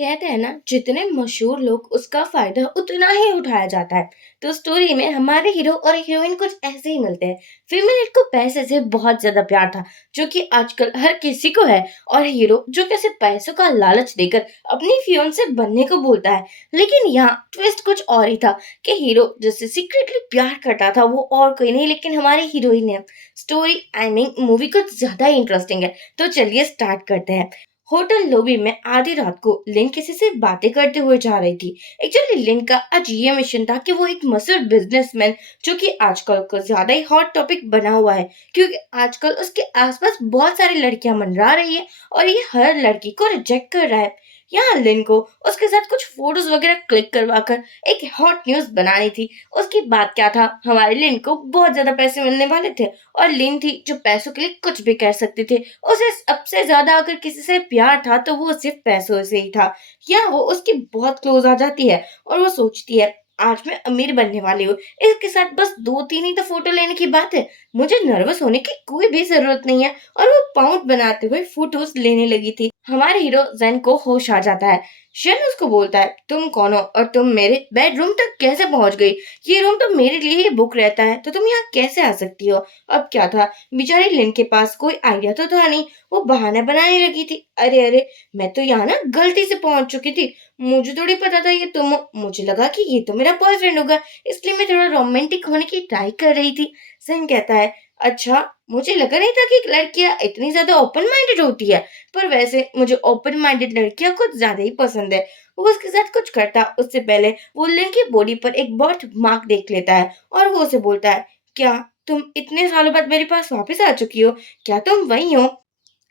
कहते हैं ना, जितने मशहूर लोग उसका फायदा उतना ही उठाया जाता है। तो स्टोरी में हमारे हीरो और हीरोइन कुछ ऐसे ही मिलते हैं। फीमेल लीड को पैसे से बहुत ज्यादा प्यार था, जो कि आजकल हर किसी को है। और हीरो जो कैसे पैसों का लालच देकर अपनी फियोंसे बनने को बोलता है। लेकिन यहाँ ट्विस्ट कुछ और ही था कि हीरो जिससे सीक्रेटली प्यार करता था वो और कोई नहीं लेकिन हमारी हीरोइन है। स्टोरी आई मीन मूवी कुछ ज्यादा ही इंटरेस्टिंग है, तो चलिए स्टार्ट करते हैं। होटल लॉबी में आधी रात को लिन किसी से बातें करते हुए जा रही थी। एक्चुअली लिन का आज ये मिशन था कि वो एक मशहूर बिजनेसमैन, जो कि आजकल को ज्यादा ही हॉट टॉपिक बना हुआ है, क्योंकि आजकल उसके आसपास बहुत सारी लड़कियां मंडरा रही है और ये हर लड़की को रिजेक्ट कर रहा है। यहाँ लिन को उसके साथ कुछ फोटोज वगैरह क्लिक करवा कर एक हॉट न्यूज बनानी थी। उसकी बात क्या था, हमारे लिन को बहुत ज्यादा पैसे मिलने वाले थे और लिन थी जो पैसों के लिए कुछ भी कर सकती थी। उसे सबसे ज्यादा अगर किसी से प्यार था तो वो सिर्फ पैसों से ही था। या वो उसकी बहुत क्लोज आ जाती है और वो सोचती है, आज मैं अमीर बनने वाली हूँ, इसके साथ बस दो तीन ही तो फोटो लेने की बात है, मुझे नर्वस होने की कोई भी जरूरत नहीं है। और वो पाउंट बनाते हुए फोटोज लेने लगी थी। हमारे हीरो जैन को होश आ जाता है। शन उसको बोलता है, तुम कौन हो और तुम मेरे बेडरूम तक कैसे पहुंच गई? ये रूम तो मेरे लिए ही बुक रहता है, तो तुम यहाँ कैसे आ सकती हो? अब क्या था, बेचारी लिन के पास कोई आइडिया तो था नहीं। वो बहाना बनाने लगी थी, अरे अरे, मैं तो यहाँ ना गलती से पहुंच चुकी थी, मुझे थोड़ी पता था ये तुम हो। मुझे लगा कि ये तो मेरा बॉयफ्रेंड होगा, इसलिए मैं थोड़ा रोमांटिक होने की ट्राई कर रही थी। सन कहता है, अच्छा, मुझे लगा नहीं था कि लड़कियां इतनी ज्यादा ओपन माइंडेड होती है, पर वैसे मुझे ओपन माइंडेड लड़कियां कुछ ज्यादा ही पसंद है। वो उसके साथ कुछ करता उससे पहले वो लिन की बॉडी पर एक बर्थ मार्क देख लेता है और वो उसे बोलता है, क्या तुम इतने सालों बाद मेरे पास वापस आ चुकी हो? क्या तुम वही हो?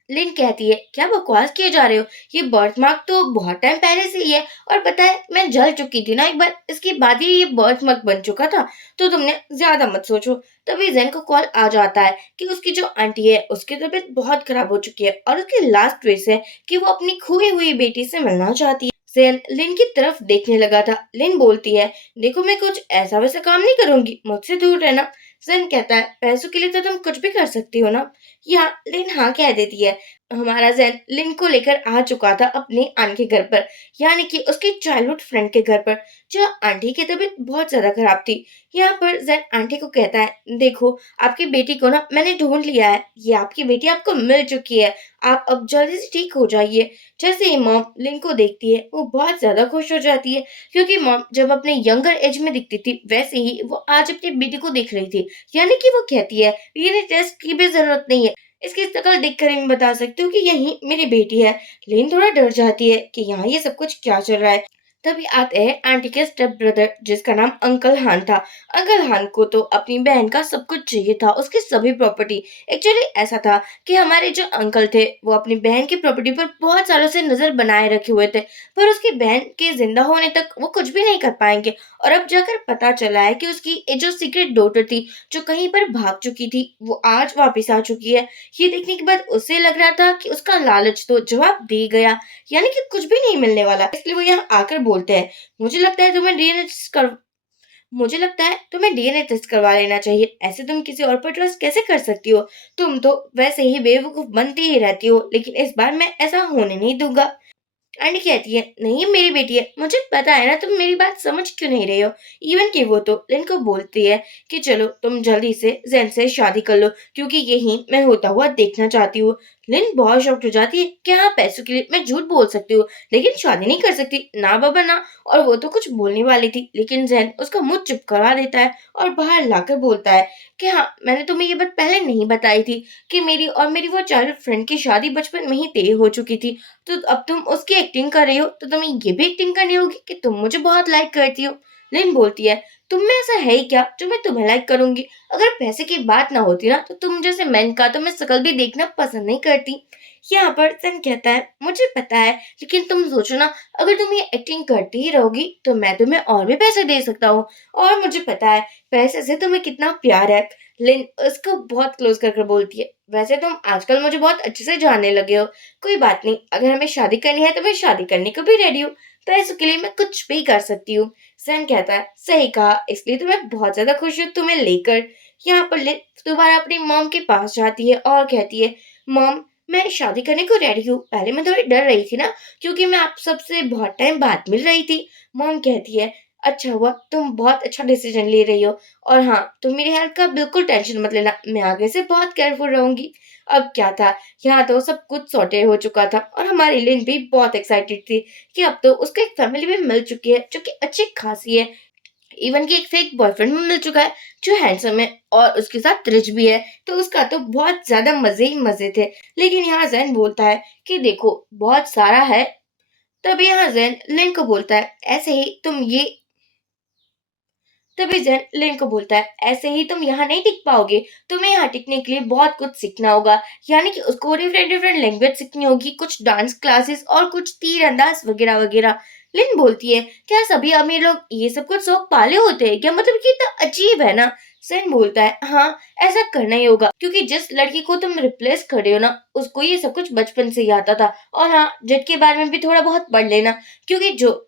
लिन कहती है, क्या बकवास किए जा रहे हो? ये बर्थमार्क तो बहुत टाइम पहले से ही है, और पता है मैं जल चुकी थी ना एक बार, इसके बाद ही ये बर्थमार्क बन चुका था, तो तुमने ज्यादा मत सोचो। तभी जैन को कॉल आ जाता है कि उसकी जो आंटी है उसकी तबीयत बहुत खराब हो चुकी है और उसकी लास्ट विश है कि वो अपनी खोई हुई बेटी से मिलना चाहती है। जैन लिन की तरफ देखने लगा था। लिन बोलती है, देखो मैं कुछ ऐसा वैसा काम नहीं करूंगी, मुझसे दूर रहना। जैन कहता है, पैसों के लिए तो तुम कुछ भी कर सकती हो ना? या लिन हाँ कह देती है। हमारा जैन लिन को लेकर आ चुका था अपनी आंटी के घर पर, यानी कि उसकी चाइल्डहुड फ्रेंड के घर पर, जो आंटी की तबीयत बहुत ज्यादा खराब थी। यहाँ पर जैन आंटी को कहता है, देखो आपकी बेटी को ना मैंने ढूंढ लिया है, ये आपकी बेटी आपको मिल चुकी है, आप अब जल्दी से ठीक हो जाइए। जैसे ही मॉम लिन को देखती है वो बहुत ज्यादा खुश हो जाती है, क्योंकि मॉम जब अपने यंगर एज में दिखती थी वैसे ही वो आज अपनी बेटी को दिख रही थी। यानी कि वो कहती है, ये टेस्ट की भी जरूरत नहीं है, इसकी शक्ल देखकर ही मैं बता सकती हूँ कि यही मेरी बेटी है। लेकिन थोड़ा डर जाती है कि यहाँ ये सब कुछ क्या चल रहा है। तभी आते हैं आंटी के स्टेप ब्रदर, जिसका नाम अंकल हान था। अंकल हान को तो अपनी बहन का सब कुछ चाहिए था, उसकी सभी प्रॉपर्टी। एक्चुअली ऐसा था कि हमारे जो अंकल थे वो अपनी बहन की प्रॉपर्टी पर बहुत सालों से नजर बनाए रखे हुए थे, पर उसकी बहन के जिंदा होने तक वो कुछ भी नहीं कर पाएंगे। और अब जाकर पता चला है कि उसकी ये जो सीक्रेट डॉटर थी, जो कहीं पर भाग चुकी थी, वो आज वापस आ चुकी है। ये देखने के बाद उसे लग रहा था कि उसका लालच तो जवाब दे गया, यानी कि कुछ भी नहीं मिलने वाला। इसलिए वो यहाँ आकर बोलते हैं, मुझे लगता है तुम्हें डीएनए टेस्ट कर मुझे लगता है तुम्हें डीएनए टेस्ट करवा लेना चाहिए। ऐसे तुम किसी और पर ट्रस्ट कैसे कर सकती हो? तुम तो वैसे ही बेवकूफ बनती ही रहती हो, लेकिन इस बार मैं ऐसा होने नहीं दूंगा। आंटी कहती है, नहीं मेरी बेटी है, मुझे पता है ना, तुम मेरी बात समझ क्यों नहीं रहे हो? इवन कि वो तो लिन को बोलती है कि चलो तुम जल्दी से जैन से शादी कर लो, क्योंकि यही मैं होता हुआ देखना चाहती हूँ। लिन बहुत शॉक्ड हो जाती है, क्या पैसों के लिए मैं झूठ बोल सकती हूँ लेकिन शादी नहीं कर सकती? ना बाबा ना। और वो तो कुछ बोलने वाली थी, लेकिन जैन उसका मुंह चुप करवा देता है और बाहर लाकर बोलता है कि हाँ, मैंने तुम्हें ये बात पहले नहीं बताई थी कि मेरी और मेरी वो चाइल्ड फ्रेंड की शादी बचपन में ही तय हो चुकी थी। तो अब तुम उसकी एक्टिंग कर रही हो, तो तुम्हें ये भी एक्टिंग करनी होगी कि तुम मुझे बहुत लाइक करती हो। लिन बोलती है, तुम में ऐसा है ही क्या जो मैं तुम्हें लाइक करूंगी? अगर पैसे की बात ना होती ना तो तुम जैसे मैन का तो मैं शकल भी देखना पसंद नहीं करती। यहाँ पर सन कहता है, मुझे पता है, लेकिन तुम सोचो ना, अगर तुम ये एक्टिंग करती ही रहोगी तो मैं तुम्हें और भी पैसे दे सकता हूँ, और मुझे पता है पैसे से तुम्हें कितना प्यार है। लिन उसको बहुत क्लोज कर बोलती है, वैसे तुम आजकल मुझे बहुत अच्छे से जानने लगे हो, कोई बात नहीं, अगर हमें शादी करनी है तो मैं शादी करने को भी रेडी हूँ, पैसों के लिए मैं कुछ भी कर सकती हूँ। सैम कहता है, सही कहा, इसलिए तो मैं बहुत ज्यादा खुश हूँ तुम्हें लेकर। यहाँ पर लिन दोबारा अपनी मॉम के पास जाती है और कहती है, मॉम, मैं शादी करने को रेडी हूँ। पहले मैं थोड़ी डर रही थी ना, क्योंकि मैं आप सबसे बहुत टाइम बाद मिल रही थी। मॉम कहती है, अच्छा हुआ, तुम बहुत अच्छा डिसीजन ले रही हो। और हाँ, तुम मेरी हेल्थ का बिल्कुल टेंशन मत लेना, मैं आगे से बहुत केयरफुल रहूंगी। अब क्या था, यहाँ तो सब कुछ सॉर्टेड हो चुका था और हमारी लिन भी बहुत एक्साइटेड थी कि अब तो उसको एक फैमिली भी मिल चुकी है जो कि अच्छी खासी है। इवन कि एक फेक बॉयफ्रेंड भी मिल चुका है जो हैंडसम है और उसके साथ रिच भी है। तो उसका तो बहुत ज्यादा मजे ही मजे थे। लेकिन यहाँ जैन बोलता है कि देखो, बहुत सारा है। तब यहाँ जैन लिन को बोलता है, ऐसे ही तुम ये तभी जैन लिन को बोलता है, ऐसे ही तुम यहाँ नहीं टिक पाओगे, तुम्हें यहाँ टिकने के लिए बहुत कुछ सीखना होगा। यानी कि उसको डिफरेंट डिफरेंट लैंग्वेज सीखनी होगी, कुछ डांस क्लासेस और कुछ तीर अंदाज वगैरह वगैरह। लिन बोलती है, क्या सभी अमीर लोग ये सब कुछ शौक पाले होते हैं क्या? मतलब कि इतना अजीब है ना। सेन बोलता है, हाँ, ऐसा करना ही होगा, क्योंकि जिस लड़की को तुम रिप्लेस कर रहे हो ना, उसको ये सब कुछ बचपन से ही आता था। और हाँ, जेट के बारे में भी थोड़ा बहुत पढ़ लेना, क्योंकि जो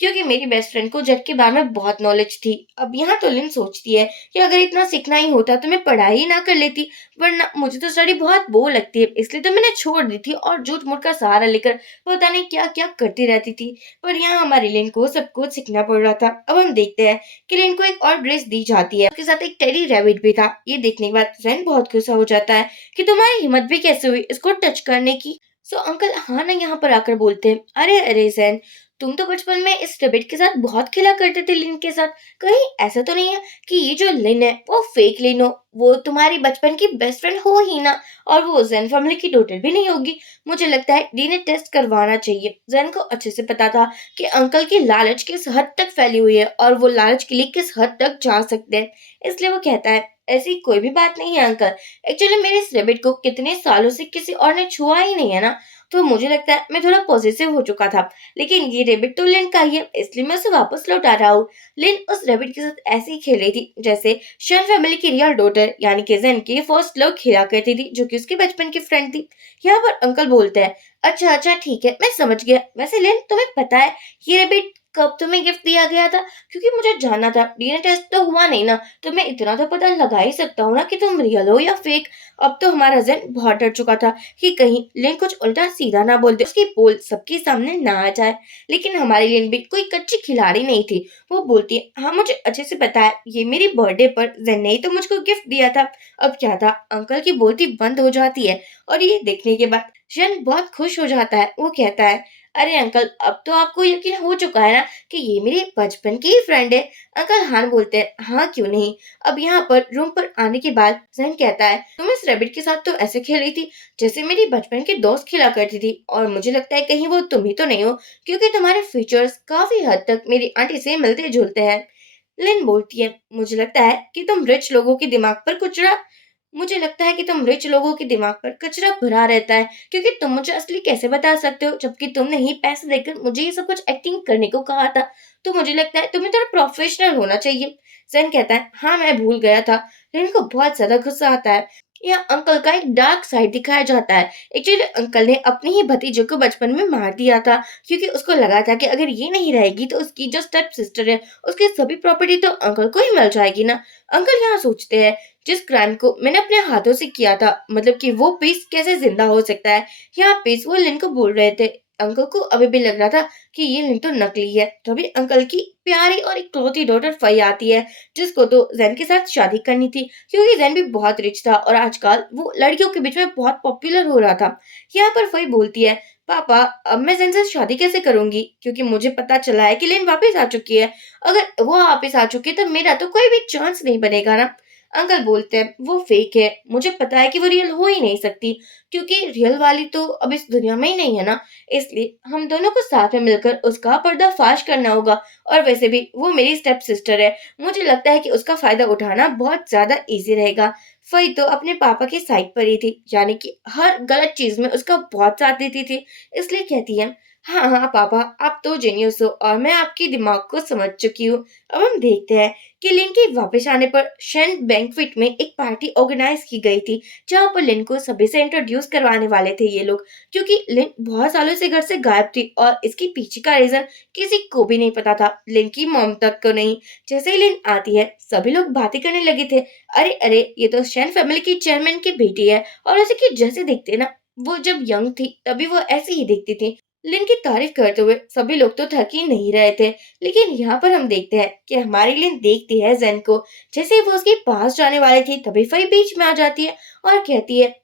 क्योंकि मेरी बेस्ट फ्रेंड को जेट के बारे में बहुत नॉलेज थी। अब यहाँ तो लिन सोचती है कि अगर इतना सीखना ही होता तो मैं पढ़ाई ही ना कर लेती, वरना मुझे तो स्टडी बहुत बोर लगती है, इसलिए तो मैंने छोड़ दी थी और झूठ मूठ का सहारा लेकर पता नहीं क्या क्या करती रहती थी। पर यहाँ हमारी लिन को सब कुछ सीखना पड़ रहा था। अब हम देखते हैं कि लिन को एक और ड्रेस दी जाती है, उसके साथ एक टेडी रैबिट भी था। ये देखने के बाद जैन बहुत गुस्सा हो जाता है कि तुम्हारी हिम्मत भी कैसे हुई इसको टच करने की। सो अंकल हाँ ना यहाँ पर आकर बोलते हैं, अरे अरे जैन, तुम तो बचपन में इस रैबिट के साथ बहुत खेला करते थे लिन के साथ। कहीं ऐसा तो नहीं है कि ये जो लिन है वो फेक लिन हो? वो तुम्हारी बचपन की बेस्ट फ्रेंड हो ही ना, और वो जैन फैमिली की डॉटर भी नहीं होगी। मुझे लगता है डीएनए टेस्ट करवाना चाहिए। जैन को अच्छे से पता था कि अंकल की लालच किस हद तक फैली हुई है और वो लालच के लिए किस हद तक जा सकते हैं। इसलिए वो कहता है, ऐसी कोई भी बात नहीं है अंकल। एक्चुअली मेरे इस रैबिट को कितने सालों से किसी और ने छुआ ही नहीं है ना, तो मुझे लगता है मैं थोड़ा पॉजिटिव हो चुका था। लेकिन ये रेबिट तो लिन का ही है, इसलिए मैं उसे वापस लौटा रहा हूँ। लिन उस रेबिट के साथ ऐसे ही खेल रही थी जैसे शन फैमिली की रियल डॉटर यानी कि जेन की फर्स्ट लव खेला करती थी, जो कि उसके बचपन की फ्रेंड थी। यहाँ पर अंकल बोलते हैं, अच्छा अच्छा ठीक है, मैं समझ गया। वैसे लिन, तुम्हें पता है ये रेबिट कब तुम्हें गिफ्ट दिया गया था? क्योंकि मुझे जानना था। डीएनए टेस्ट तो हुआ नहीं ना, तो मैं इतना तो पता लगा ही सकता हूँ ना कि तुम रियल हो या फेक। अब तो हमारा जेन बहुत डर चुका था कि कहीं लिन कुछ उल्टा सीधा ना बोल दे, उसकी पोल सबके सामने ना आ जाए। लेकिन हमारी लिन भी कोई कच्ची खिलाड़ी नहीं थी। वो बोलती है, हाँ मुझे अच्छे से पता है, ये मेरी बर्थडे पर जेन ने ही तो मुझको गिफ्ट दिया था। अब क्या था, अंकल की बोलती बंद हो जाती है और ये देखने के बाद जेन बहुत खुश हो जाता है। वो कहता है, अरे अंकल, अब तो आपको यकीन हो चुका है ना कि ये मेरी बचपन की ही फ्रेंड है। अंकल हान बोलते हैं, हाँ क्यों नहीं। अब यहाँ पर रूम पर आने के बाद जैन कहता है, तुम इस रैबिट के साथ तो ऐसे खेल रही थी जैसे मेरी बचपन की दोस्त खेला करती थी, और मुझे लगता है कहीं वो तुम ही तो नहीं हो, क्योंकि तुम्हारे फीचर्स काफी हद तक मेरी आंटी से मिलते जुलते हैं। लिन बोलती है, मुझे लगता है कि तुम रिच लोगों के दिमाग पर कचरा भरा रहता है, क्योंकि तुम मुझे असली कैसे बता सकते हो जबकि तुमने ही पैसे देकर मुझे ये सब कुछ एक्टिंग करने को कहा था। तो मुझे लगता है तुम्हें थोड़ा प्रोफेशनल होना चाहिए। जैन कहता है, हाँ मैं भूल गया था। लिन को बहुत ज्यादा गुस्सा आता है। यह अंकल का एक डार्क साइड दिखाया जाता है। एक्चुअली अंकल ने अपनी ही भतीजे को बचपन में मार दिया था, क्योंकि उसको लगा था कि अगर ये नहीं रहेगी तो उसकी जो स्टेप सिस्टर है उसकी सभी प्रॉपर्टी तो अंकल को ही मिल जाएगी ना। अंकल यहाँ सोचते हैं, जिस क्राइम को मैंने अपने हाथों से किया था, मतलब कि वो पीस कैसे जिंदा हो सकता है। यहाँ पीस वो लिन को बोल रहे थे। अंकल को अभी भी लग रहा था कि ये लिन तो नकली है। तभी अंकल की प्यारी और इकलौती डॉटर फई आती है, जिसको तो जैन के साथ शादी करनी थी, क्योंकि जैन भी बहुत रिच था और आजकल वो लड़कियों के बीच में बहुत पॉपुलर हो रहा था। यहाँ पर फई बोलती है, पापा, अब मैं जैन से शादी कैसे करूंगी, क्योंकि मुझे पता चला है कि लिन वापस आ चुकी है। अगर वो वापस आ चुकी है तो मेरा तो कोई भी चांस नहीं बनेगा ना। अंकल बोलते हैं, वो फेक है, मुझे पता है कि वो रियल हो ही नहीं सकती, क्योंकि रियल वाली तो अब इस दुनिया में ही नहीं है ना। इसलिए हम दोनों को साथ में मिलकर उसका पर्दाफाश करना होगा। और वैसे भी वो मेरी स्टेप सिस्टर है, मुझे लगता है कि उसका फायदा उठाना बहुत ज्यादा इजी रहेगा। फई तो अपने पापा की साइड पर ही थी, यानी कि हर गलत चीज में उसका बहुत साथ देती थी। इसलिए कहती है, हाँ हाँ पापा, आप तो जीनियस हो और मैं आपके दिमाग को समझ चुकी हूँ। अब हम देखते हैं कि लिन के वापस आने पर शन बैंक्वेट में एक पार्टी ऑर्गेनाइज की गई थी, जहाँ पर लिन को सभी से इंट्रोड्यूस करवाने वाले थे ये लोग, क्योंकि लिन बहुत सालों से घर से गायब थी और इसके पीछे का रीजन किसी को भी नहीं पता था, लिन की मॉम तक को नहीं। जैसे ही लिन आती है सभी लोग बातें करने लगे थे, अरे अरे, ये तो शन फैमिली की चेयरमैन की बेटी है और उसे की जैसे दिखते ना वो जब यंग थी तभी वो ऐसी ही दिखती थी। लिन की तारीफ करते हुए सभी लोग तो थक ही नहीं रहे थे, लेकिन यहाँ पर हम देखते हैं कि हमारी लिन देखती है जेन को। जैसे ही वो उसके पास जाने वाली थी तभी फई बीच में आ जाती है और कहती है,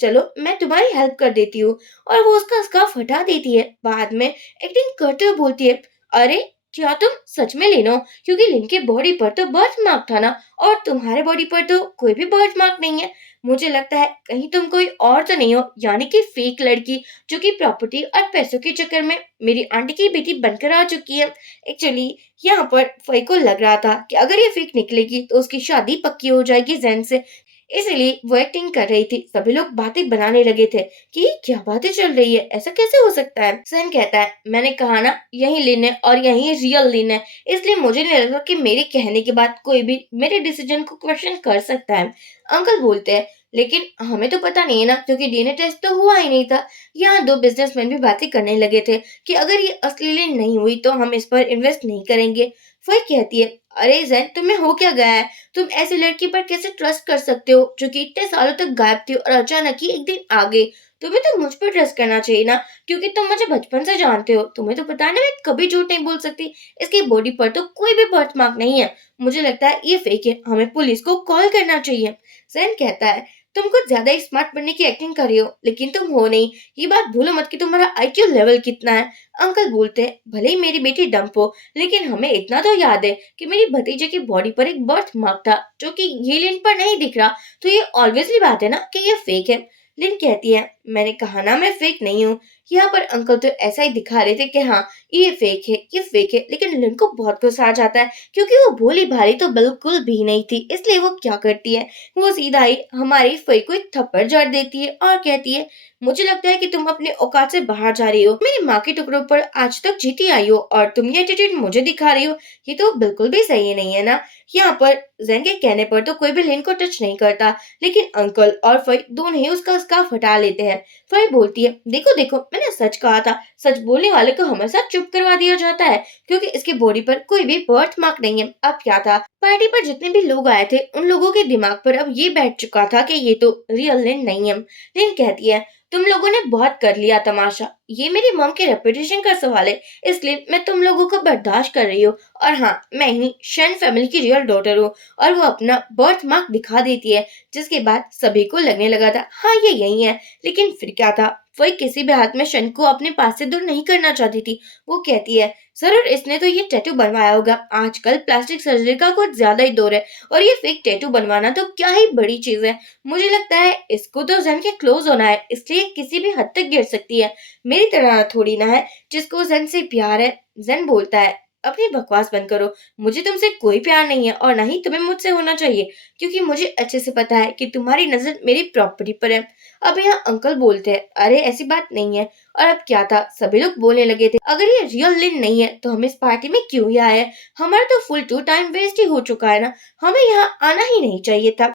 चलो मैं तुम्हारी हेल्प कर देती हूँ। और वो उसका स्कार्फ हटा देती है। बाद में एक्टिंग करते हुए बोलती है, अरे क्या तुम सच में लिन हो? क्योंकि लिन के बॉडी पर तो बर्थ मार्क था ना, और तुम्हारे बॉडी पर तो कोई भी बर्थ मार्क नहीं है। मुझे लगता है कहीं तुम कोई और तो नहीं हो, यानी कि फेक लड़की जो कि प्रॉपर्टी और पैसों के चक्कर में मेरी आंटी की बेटी बनकर आ चुकी है। एक्चुअली यहाँ पर फई को लग रहा था कि अगर ये फेक निकलेगी तो उसकी शादी पक्की हो जाएगी जैन से, इसलिए वो एक्टिंग कर रही थी। सभी लोग बातें बनाने लगे थे कि ये क्या बातें चल रही है, ऐसा कैसे हो सकता है। सैन कहता है, मैंने कहा ना यही लिन है और यही रियल लिन है, इसलिए मुझे नहीं लगता कि मेरे कहने के बाद कोई भी मेरे डिसीजन को क्वेश्चन कर सकता है। अंकल बोलते हैं, लेकिन हमें तो पता नहीं है ना, क्योंकि डीएनए टेस्ट तो हुआ ही नहीं था। यहाँ दो बिजनेसमैन भी बातें करने लगे थे कि अगर ये असली लिन नहीं हुई तो हम इस पर इन्वेस्ट नहीं करेंगे। वही कहती है, अरे जैन तुम्हें हो क्या गया है? तुम ऐसी लड़की पर कैसे ट्रस्ट कर सकते हो जो कि इतने सालों तक गायब थी और अचानक ही एक दिन आ गई? तुम्हें तो मुझ पर ट्रस्ट करना चाहिए ना, क्योंकि तुम मुझे बचपन से जानते हो। तुम्हें तो पता है ना, मैं कभी झूठ नहीं बोल सकती। इसकी बॉडी पर तो कोई भी बर्थ मार्क नहीं है। मुझे लगता है ये फेक है, हमें पुलिस को कॉल करना चाहिए। सैन कहता है, तुम कुछ ज्यादा ही स्मार्ट बनने की एक्टिंग कर रही हो, लेकिन तुम हो नहीं। ये बात भूलो मत कि तुम्हारा आईक्यू लेवल कितना है। अंकल बोलते हैं, भले ही मेरी बेटी डंप हो, लेकिन हमें इतना तो याद है कि मेरी भतीजे की बॉडी पर एक बर्थ मार्क था जो कि ये लिन पर नहीं दिख रहा। तो ये ऑब्वियसली बात है ना कि ये फेक है। लिन कहती है, मैंने कहा ना मैं फेक नहीं हूँ। यहाँ पर अंकल तो ऐसा ही दिखा रहे थे कि हाँ ये फेक है, ये फेक है, लेकिन लिन को बहुत गुस्सा आ जाता है क्योंकि वो भोली भाली तो बिल्कुल भी नहीं थी। इसलिए वो क्या करती है, वो सीधा ही हमारी फई को एक थप्पड़ जड़ देती है और कहती है, मुझे लगता है कि तुम अपने औकात से बाहर जा रही हो। मेरी माँ के टुकड़ों पर आज तक जीती आई हो और तुम ये एटीट्यूड मुझे दिखा रही हो। ये तो बिल्कुल भी सही नहीं है ना। यहाँ पर जैन के कहने पर तो कोई भी लिन को टच नहीं करता, लेकिन अंकल और फई दोनों ही उसका स्कार्फ हटा लेते हैं। फई बोलती है, देखो देखो मैंने सच कहा था, सच बोलने वाले को हमेशा चुप करवा दिया जाता है, क्योंकि इसकी बॉडी पर कोई भी बर्थ मार्क नहीं है। अब क्या था, पार्टी पर जितने भी लोग आए थे उन लोगों के दिमाग पर अब ये बैठ चुका था कि ये तो रियल लिन नहीं है। लिन कहती है, तुम लोगों ने बहुत कर लिया तमाशा, ये मेरी मॉम के रेपुटेशन का सवाल है, इसलिए मैं तुम लोगों को बर्दाश्त कर रही हूँ। और हाँ, मैं ही शन फैमिली की रियल डॉटर हूँ। और वो अपना बर्थ मार्क दिखा देती है, जिसके बाद सभी को लगने लगा था हाँ ये यही है। लेकिन फिर क्या था, वही किसी भी हाथ में शन को अपने पास से दूर नहीं करना चाहती थी। वो कहती है, जरूर इसने तो ये टैटू बनवाया होगा, आजकल प्लास्टिक सर्जरी का कुछ ज्यादा ही दौर है, और ये फेक टैटू बनवाना तो क्या ही बड़ी चीज है। मुझे लगता है इसको तो जन के क्लोज होना है, इसलिए किसी भी हद तक गिर सकती है। मेरी तरह थोड़ी ना है जिसको जन से प्यार है। जन बोलता है, अपनी बकवास बंद करो, मुझे तुमसे कोई प्यार नहीं है और ना ही तुम्हें मुझसे होना चाहिए, क्योंकि मुझे अच्छे से पता है कि तुम्हारी नजर मेरी प्रॉपर्टी पर है। अब यहाँ अंकल बोलते हैं, अरे ऐसी बात नहीं है। और अब क्या था, सभी लोग बोलने लगे थे, अगर ये रियल लिन नहीं है तो हम इस पार्टी में क्यों ही आए हैं? हमारा तो फुल टू टाइम वेस्ट ही हो चुका है ना, हमें यहाँ आना ही नहीं चाहिए था।